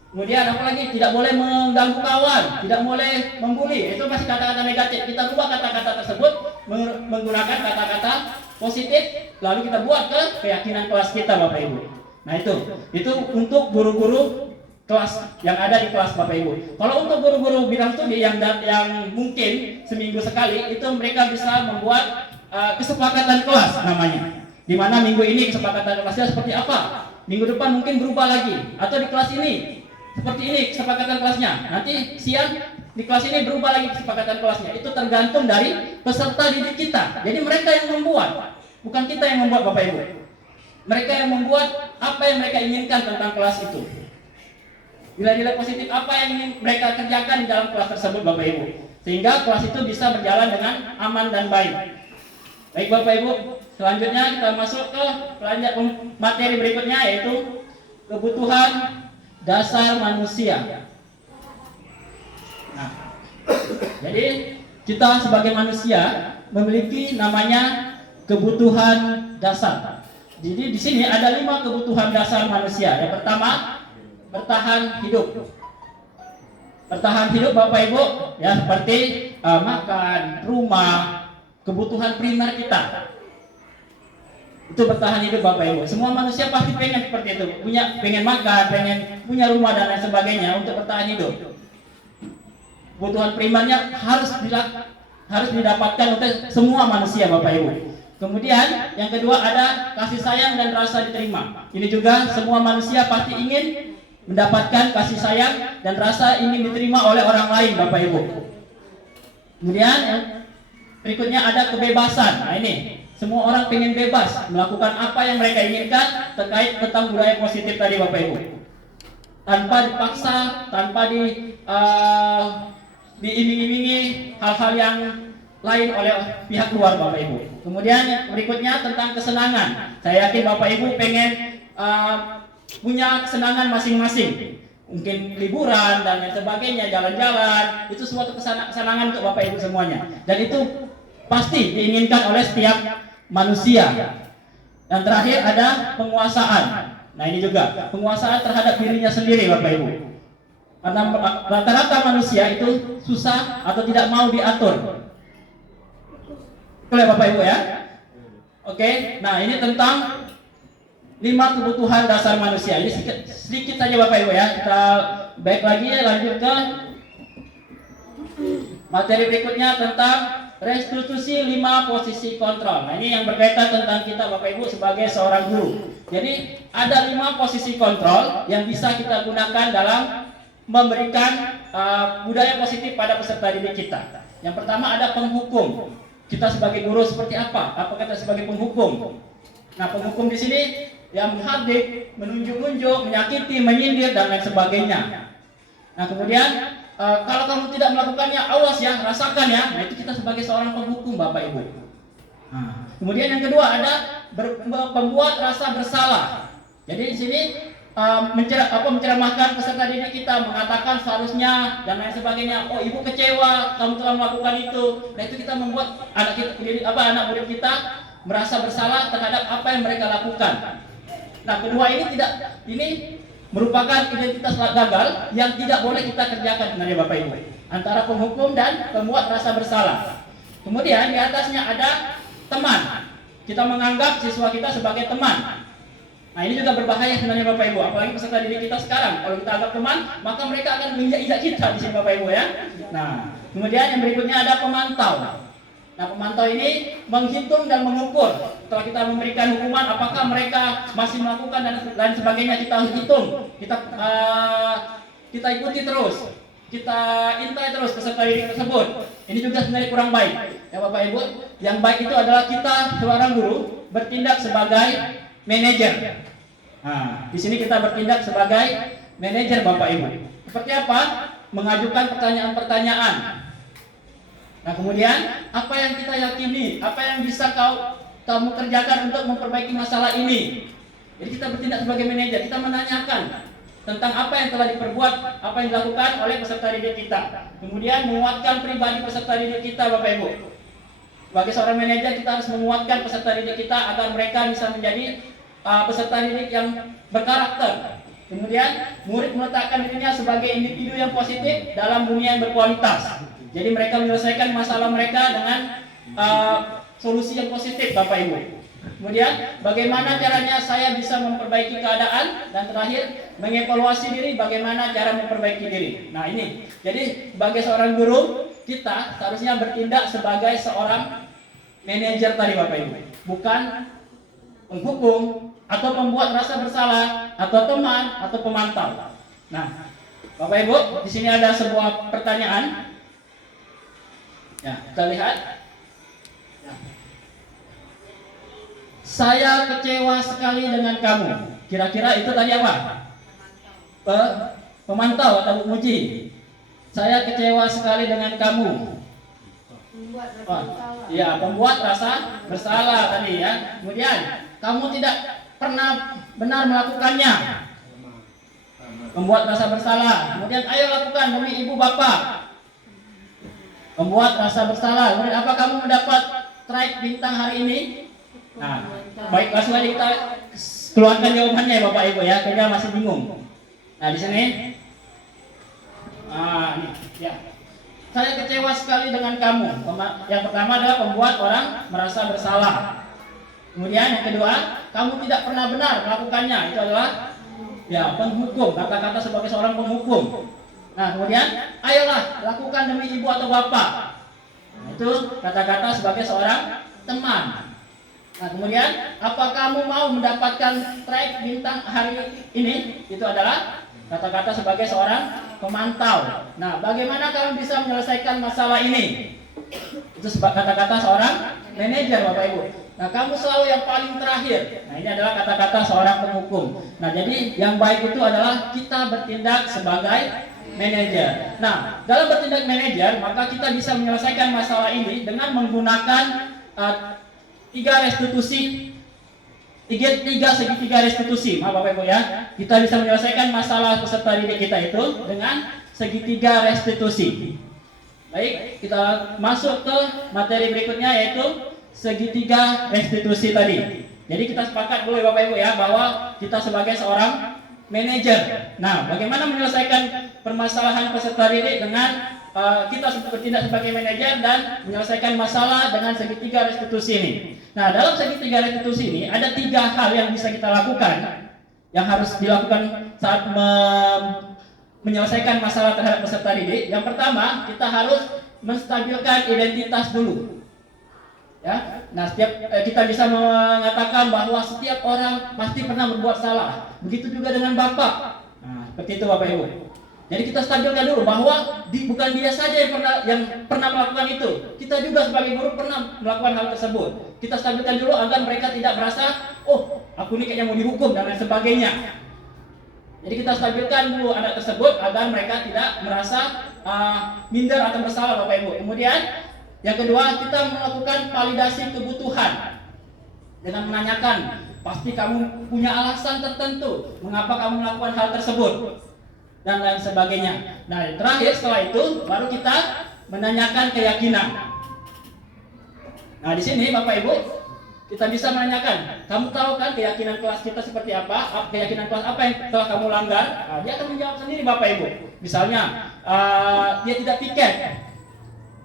Kemudian apalagi tidak boleh mengganggu kawan, tidak boleh membuli. Itu masih kata-kata negatif. Kita rubah kata-kata tersebut menggunakan kata-kata positif, lalu kita buat ke keyakinan kelas kita Bapak Ibu. Nah, itu untuk guru-guru kelas yang ada di kelas Bapak Ibu. Kalau untuk guru-guru bidang studi yang mungkin seminggu sekali, itu mereka bisa membuat kesepakatan kelas namanya. Di mana minggu ini kesepakatan kelasnya seperti apa? Minggu depan mungkin berubah lagi. Atau di kelas ini seperti ini kesepakatan kelasnya. Nanti siang di kelas ini berubah lagi kesepakatan kelasnya. Itu tergantung dari peserta didik kita. Jadi mereka yang membuat, bukan kita yang membuat Bapak Ibu. Mereka yang membuat apa yang mereka inginkan tentang kelas itu. Nilai-nilai positif apa yang ingin mereka kerjakan di dalam kelas tersebut Bapak Ibu. Sehingga kelas itu bisa berjalan dengan aman dan baik. Baik Bapak Ibu, selanjutnya kita masuk ke materi berikutnya, yaitu kebutuhan dasar manusia. Nah, jadi kita sebagai manusia memiliki namanya kebutuhan dasar. Jadi di sini ada 5 kebutuhan dasar manusia. Yang pertama, bertahan hidup. Bertahan hidup Bapak Ibu ya, seperti makan, rumah, kebutuhan primer kita. Itu bertahan hidup Bapak Ibu. Semua manusia pasti pengen seperti itu, pengen makan, pengen punya rumah dan lain sebagainya untuk bertahan hidup. Kebutuhan primernya harus didapatkan oleh semua manusia Bapak Ibu. Kemudian yang kedua ada kasih sayang dan rasa diterima. Ini juga semua manusia pasti ingin mendapatkan kasih sayang dan rasa ingin diterima oleh orang lain Bapak Ibu. Kemudian yang berikutnya ada kebebasan. Nah, ini semua orang pengen bebas melakukan apa yang mereka inginkan terkait tentang budaya positif tadi Bapak Ibu. Tanpa dipaksa, tanpa diiming-imingi hal-hal yang lain oleh pihak luar Bapak Ibu. Kemudian yang berikutnya tentang kesenangan. Saya yakin Bapak Ibu pengen punya kesenangan masing-masing. mungkin liburan dan lain sebagainya, jalan-jalan, itu suatu kesenangan untuk Bapak Ibu semuanya. Dan itu pasti diinginkan oleh setiap manusia. Dan terakhir ada penguasaan. Nah ini juga penguasaan terhadap dirinya sendiri Bapak Ibu. Karena rata-rata manusia itu susah atau tidak mau diatur. Boleh Bapak Ibu ya? Oke, nah ini tentang 5 kebutuhan dasar manusia. Ini sedikit saja Bapak Ibu ya. Kita baik lagi ya, lanjut ke materi berikutnya tentang restitusi 5 posisi kontrol. Nah ini yang berkaitan tentang kita Bapak Ibu sebagai seorang guru. Jadi ada 5 posisi kontrol yang bisa kita gunakan dalam memberikan budaya positif pada peserta didik kita. Yang pertama ada penghukum. Kita sebagai guru seperti apa? Apa kita sebagai penghukum? Nah penghukum di sini yang menghardik, menunjuk-nunjuk, menyakiti, menyindir dan lain sebagainya. Nah kemudian kalau kamu tidak melakukannya, awas ya, rasakan ya. Nah itu kita sebagai seorang penghukum Bapak Ibu. Nah, kemudian yang kedua ada pembuat rasa bersalah. Jadi di sini menceramahkan peserta didik kita, mengatakan seharusnya dan lain sebagainya. Oh ibu kecewa, kamu telah melakukan itu. Nah itu kita membuat anak murid kita merasa bersalah terhadap apa yang mereka lakukan. Nah kedua ini merupakan identitas gagal yang tidak boleh kita kerjakan sebenarnya Bapak Ibu, antara penghukum dan pembuat rasa bersalah. Kemudian di atasnya ada teman. Kita menganggap siswa kita sebagai teman. Nah ini juga berbahaya sebenarnya Bapak Ibu, apalagi peserta didik kita sekarang. Kalau kita anggap teman, maka mereka akan menginjak kita di sini Bapak Ibu ya. Nah kemudian yang berikutnya ada pemantau. Nah pemantau ini menghitung dan mengukur. Setelah kita memberikan hukuman, apakah mereka masih melakukan dan lain sebagainya, kita hitung, kita ikuti terus, kita intai terus peserta didik tersebut. Ini juga sebenarnya kurang baik ya Bapak Ibu. Yang baik itu adalah kita seorang guru bertindak sebagai manajer. Nah di sini kita bertindak sebagai manajer Bapak Ibu. Seperti apa? Mengajukan pertanyaan-pertanyaan. Nah kemudian apa yang kita yakini, apa yang bisa kamu kerjakan untuk memperbaiki masalah ini. Jadi kita bertindak sebagai manajer, kita menanyakan tentang apa yang telah diperbuat, apa yang dilakukan oleh peserta didik kita. Kemudian menguatkan pribadi peserta didik kita Bapak Ibu. Sebagai seorang manajer kita harus menguatkan peserta didik kita agar mereka bisa menjadi peserta didik yang berkarakter. Kemudian murid meletakkan dirinya sebagai individu yang positif dalam dunia yang berkualitas. Jadi mereka menyelesaikan masalah mereka dengan solusi yang positif Bapak Ibu. Kemudian bagaimana caranya saya bisa memperbaiki keadaan, dan terakhir mengevaluasi diri bagaimana cara memperbaiki diri. Nah ini, jadi sebagai seorang guru kita seharusnya bertindak sebagai seorang manajer tadi Bapak Ibu, bukan penghukum atau pembuat rasa bersalah atau teman atau pemantau. Nah Bapak Ibu, di sini ada sebuah pertanyaan. Ya, kita lihat. Ya. Saya kecewa sekali dengan kamu. Kira-kira itu tadi apa? Pemantau atau muji. Saya kecewa sekali dengan kamu. Ya, pembuat rasa bersalah tadi ya. Kemudian kamu tidak pernah benar melakukannya. Membuat rasa bersalah. Kemudian ayo lakukan demi ibu bapak. Membuat rasa bersalah. Kemudian apa kamu mendapat strike bintang hari ini? Nah, baik langsung aja kita keluarkan jawabannya Bapak Ibu ya, karena masih bingung. Nah di sini, ini ya. Saya kecewa sekali dengan kamu. Yang pertama adalah membuat orang merasa bersalah. Kemudian yang kedua, kamu tidak pernah benar melakukannya. Itu adalah ya penghukum. Kata-kata sebagai seorang penghukum. Nah kemudian, ayolah lakukan demi ibu atau bapak. Nah, itu kata-kata sebagai seorang teman. Nah kemudian, apa kamu mau mendapatkan strike bintang hari ini? Itu adalah kata-kata sebagai seorang pemantau. Nah bagaimana kamu bisa menyelesaikan masalah ini? Itu kata-kata seorang manajer Bapak Ibu. Nah kamu selalu yang paling terakhir. Nah ini adalah kata-kata seorang penghukum. Nah jadi yang baik itu adalah kita bertindak sebagai manajer. Nah, dalam bertindak manajer, maka kita bisa menyelesaikan masalah ini dengan menggunakan 3 restitusi tiga segitiga restitusi, maaf Bapak Ibu ya. Kita bisa menyelesaikan masalah peserta didik kita itu dengan segitiga restitusi. Baik, kita masuk ke materi berikutnya yaitu segitiga restitusi tadi. Jadi kita sepakat dulu Bapak Ibu ya bahwa kita sebagai seorang manajer. Nah, bagaimana menyelesaikan permasalahan peserta didik dengan kita bertindak sebagai manajer dan menyelesaikan masalah dengan segitiga restitusi ini. Nah, dalam segitiga restitusi ini ada 3 hal yang bisa kita lakukan, yang harus dilakukan saat menyelesaikan masalah terhadap peserta didik. Yang pertama, kita harus menstabilkan identitas dulu. Ya, nah kita bisa mengatakan bahwa setiap orang pasti pernah berbuat salah. Begitu juga dengan Bapak. Nah, seperti itu Bapak Ibu. Jadi kita stabilkan dulu bahwa bukan dia saja yang pernah melakukan itu. Kita juga sebagai guru pernah melakukan hal tersebut. Kita stabilkan dulu agar mereka tidak merasa, oh, aku ini kayaknya mau dihukum dan lain sebagainya. Jadi kita stabilkan dulu anak tersebut agar mereka tidak merasa minder atau bersalah Bapak Ibu. Kemudian yang kedua, kita melakukan validasi kebutuhan dengan menanyakan, pasti kamu punya alasan tertentu mengapa kamu melakukan hal tersebut dan lain sebagainya. Nah, terakhir setelah itu baru kita menanyakan keyakinan. Nah, di sini Bapak Ibu kita bisa menanyakan, kamu tahu kan keyakinan kelas kita seperti apa? Keyakinan kelas apa yang telah kamu langgar? Nah, dia akan menjawab sendiri Bapak Ibu. Misalnya dia tidak piket.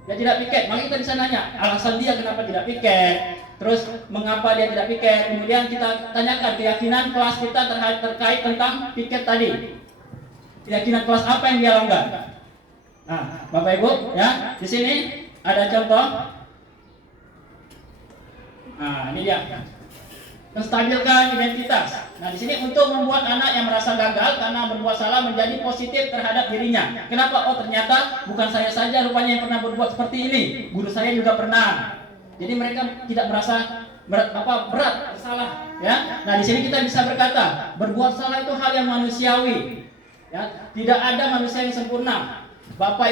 Dia tidak piket, maka kita bisa nanya alasan dia kenapa tidak piket, terus mengapa dia tidak piket. Kemudian kita tanyakan keyakinan kelas kita terkait tentang piket tadi. Keyakinan kelas apa yang dia langgar? Nah, Bapak Ibu, ya, di sini ada contoh. Nah, ini dia. Menstabilkan identitas. Nah, di sini untuk membuat anak yang merasa gagal karena berbuat salah menjadi positif terhadap dirinya. Kenapa? Oh, ternyata bukan saya saja rupanya yang pernah berbuat seperti ini. Guru saya juga pernah. Jadi mereka tidak merasa berat bersalah, ya. Nah, di sini kita bisa berkata, berbuat salah itu hal yang manusiawi. Ya, tidak ada manusia yang sempurna. Bapak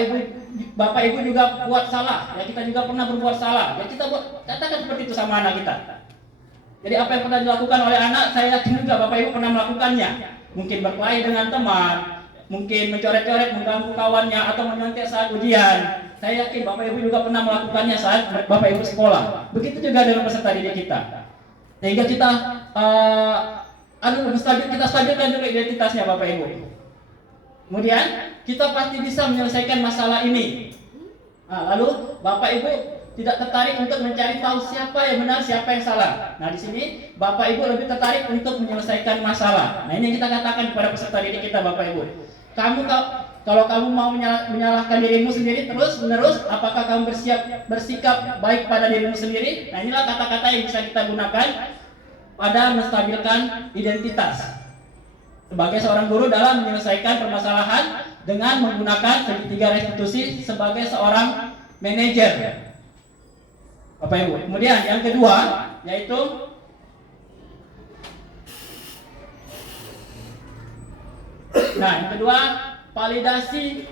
Ibu juga buat salah. Ya, kita juga pernah berbuat salah. Ya, kita katakan seperti itu sama anak kita. Jadi apa yang pernah dilakukan oleh anak, saya yakin juga Bapak Ibu pernah melakukannya. Mungkin berkelahi dengan teman, mungkin mencoret-coret, mengganggu kawannya, atau menyontek saat ujian. Saya yakin Bapak Ibu juga pernah melakukannya saat Bapak Ibu sekolah. Begitu juga dengan peserta didik kita. Sehingga kita kita stabilkan juga identitasnya Bapak Ibu. Kemudian kita pasti bisa menyelesaikan masalah ini. Nah, lalu Bapak Ibu tidak tertarik untuk mencari tahu siapa yang benar, siapa yang salah. Nah, di sini Bapak Ibu lebih tertarik untuk menyelesaikan masalah. Nah, ini yang kita katakan kepada peserta didik kita Bapak Ibu. Kalau kamu mau menyalahkan dirimu sendiri terus-menerus, apakah kamu bersikap baik pada dirimu sendiri? Nah, inilah kata-kata yang bisa kita gunakan pada menstabilkan identitas sebagai seorang guru dalam menyelesaikan permasalahan dengan menggunakan segitiga restitusi sebagai seorang manajer. Bapak Ibu. Kemudian yang kedua yaitu yang kedua validasi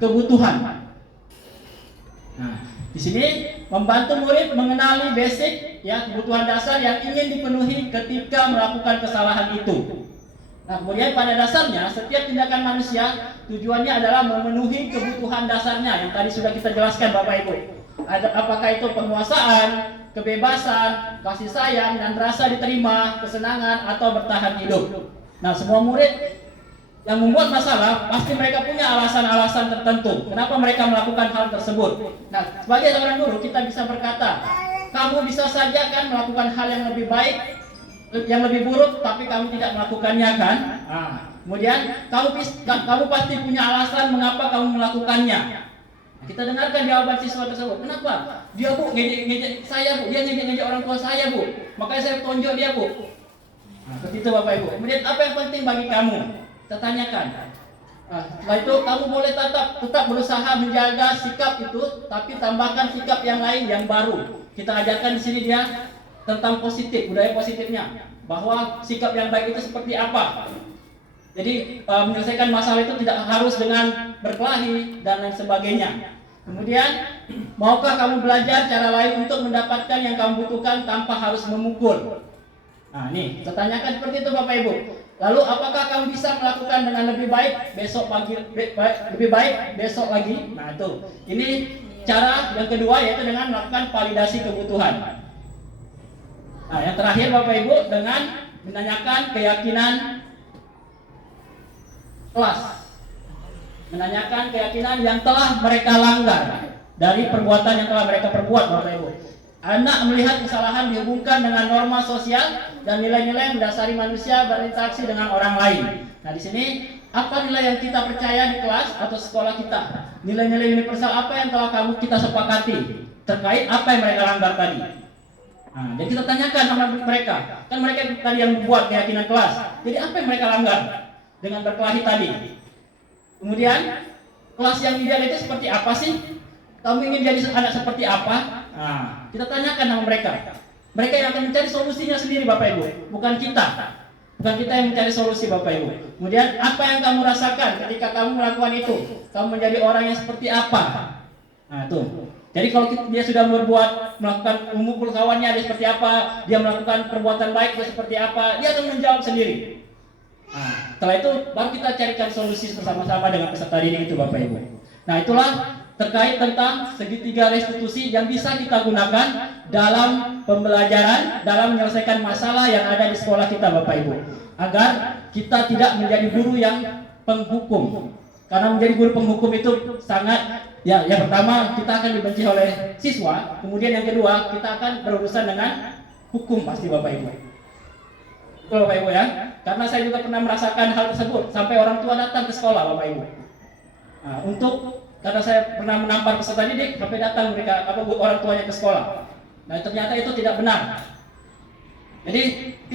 kebutuhan. Nah, di sini membantu murid mengenali basic kebutuhan dasar yang ingin dipenuhi ketika melakukan kesalahan itu. Nah, kemudian pada dasarnya setiap tindakan manusia tujuannya adalah memenuhi kebutuhan dasarnya yang tadi sudah kita jelaskan Bapak Ibu. Apakah itu penguasaan, kebebasan, kasih sayang, dan rasa diterima, kesenangan, atau bertahan hidup. Nah, semua murid yang membuat masalah pasti mereka punya alasan-alasan tertentu kenapa mereka melakukan hal tersebut. Nah, sebagai seorang guru kita bisa berkata, kamu bisa saja kan melakukan hal yang lebih baik, yang lebih buruk, tapi kamu tidak melakukannya kan? Nah, kemudian kamu pasti punya alasan mengapa kamu melakukannya. Kita dengarkan jawaban siswa tersebut. Kenapa? Dia Bu ngejek saya Bu, dia ngejek orang tua saya Bu. Makanya saya tonjok dia Bu. Nah, seperti itu Bapak Ibu. Kemudian apa yang penting bagi kamu? Kita tanyakan. Nah, setelah itu kamu boleh tetap berusaha menjaga sikap itu, tapi tambahkan sikap yang lain yang baru. Kita ajarkan di sini dia tentang positif, budaya positifnya, bahwa sikap yang baik itu seperti apa. Jadi menyelesaikan masalah itu tidak harus dengan berkelahi dan lain sebagainya. Kemudian, maukah kamu belajar cara lain untuk mendapatkan yang kamu butuhkan tanpa harus memukul? Nah, nih, saya tanyakan seperti itu Bapak Ibu. Lalu apakah kamu bisa melakukan dengan lebih baik besok pagi, lebih baik besok lagi? Nah, itu. Ini cara yang kedua, yaitu dengan melakukan validasi kebutuhan. Nah, yang terakhir Bapak Ibu, dengan menanyakan keyakinan kelas. Menanyakan keyakinan yang telah mereka langgar dari perbuatan yang telah mereka perbuat Bapak Ibu. Anak melihat kesalahan dihubungkan dengan norma sosial dan nilai-nilai yang mendasari manusia berinteraksi dengan orang lain. Nah, di sini apa nilai yang kita percaya di kelas atau sekolah kita? Nilai-nilai universal apa yang telah kita sepakati terkait apa yang mereka langgar tadi? Nah, jadi kita tanyakan sama mereka. Kan mereka tadi yang membuat keyakinan kelas. Jadi apa yang mereka langgar dengan berkelahi tadi? Kemudian kelas yang ideal itu seperti apa sih? Kamu ingin jadi anak seperti apa? Nah, kita tanyakan sama mereka. Mereka yang akan mencari solusinya sendiri Bapak Ibu, bukan kita. Bukan kita yang mencari solusi Bapak Ibu. Kemudian apa yang kamu rasakan ketika kamu melakukan itu? Kamu menjadi orang yang seperti apa? Nah, tuh. Jadi kalau dia sudah melakukan memukul kawannya dia seperti apa? Dia melakukan perbuatan baik dia seperti apa? Dia akan menjawab sendiri. Nah, setelah itu baru kita carikan solusi bersama-sama dengan peserta didik itu Bapak Ibu. Nah, itulah terkait tentang segitiga restitusi yang bisa kita gunakan dalam pembelajaran, dalam menyelesaikan masalah yang ada di sekolah kita Bapak Ibu, agar kita tidak menjadi guru yang penghukum. Karena menjadi guru penghukum itu sangat, ya, yang pertama kita akan dibenci oleh siswa, kemudian yang kedua kita akan berurusan dengan hukum pasti Bapak Ibu. Betul Bapak Ibu ya, karena saya juga pernah merasakan hal tersebut sampai orang tua datang ke sekolah Bapak Ibu. Nah, karena saya pernah menampar peserta didik sampai datang mereka orang tuanya ke sekolah. Nah, ternyata itu tidak benar. Jadi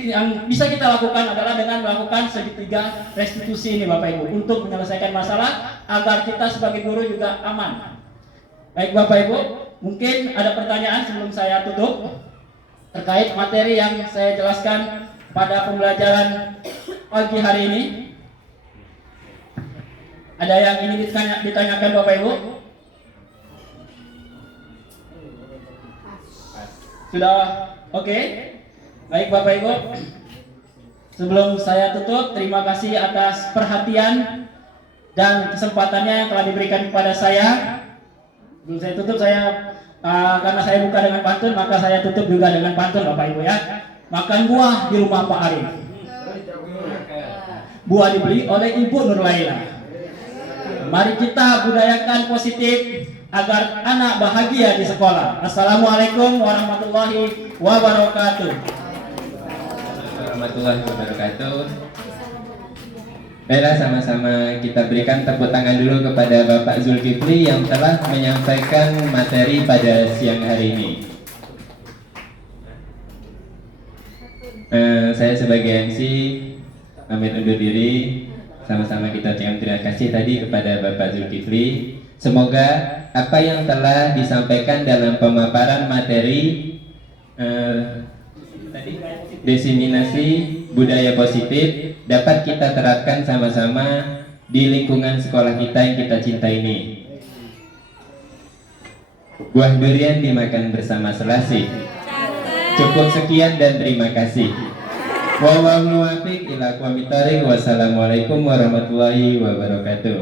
yang bisa kita lakukan adalah dengan melakukan segitiga restitusi ini Bapak Ibu untuk menyelesaikan masalah agar kita sebagai guru juga aman. Baik Bapak Ibu, mungkin ada pertanyaan sebelum saya tutup terkait materi yang saya jelaskan pada pembelajaran pagi hari ini. Ada yang ingin ditanyakan Bapak Ibu? Sudah oke? Baik Bapak Ibu, sebelum saya tutup, terima kasih atas perhatian dan kesempatannya yang telah diberikan kepada saya. Sebelum saya tutup, karena saya buka dengan pantun, maka saya tutup juga dengan pantun Bapak Ibu ya. Makan buah di rumah Pak Arif. Buah dibeli oleh Ibu Nurlaila. Mari kita budayakan positif agar anak bahagia di sekolah. Assalamualaikum warahmatullahi wabarakatuh. Warahmatullahi wabarakatuh. Baiklah, sama-sama kita berikan tepuk tangan dulu kepada Bapak Zulkifli yang telah menyampaikan materi pada siang hari ini. Saya sebagai MC pamit undur diri. Sama-sama kita ucapkan terima kasih tadi kepada Bapak Zulkifli. Semoga apa yang telah disampaikan dalam pemaparan materi diseminasi budaya positif dapat kita terapkan sama-sama di lingkungan sekolah kita yang kita cinta ini. Buah durian dimakan bersama selasih. Cukup sekian dan terima kasih. Wallahul muwaffiq ila aqwamit thoriq. Wassalamualaikum warahmatullahi wabarakatuh.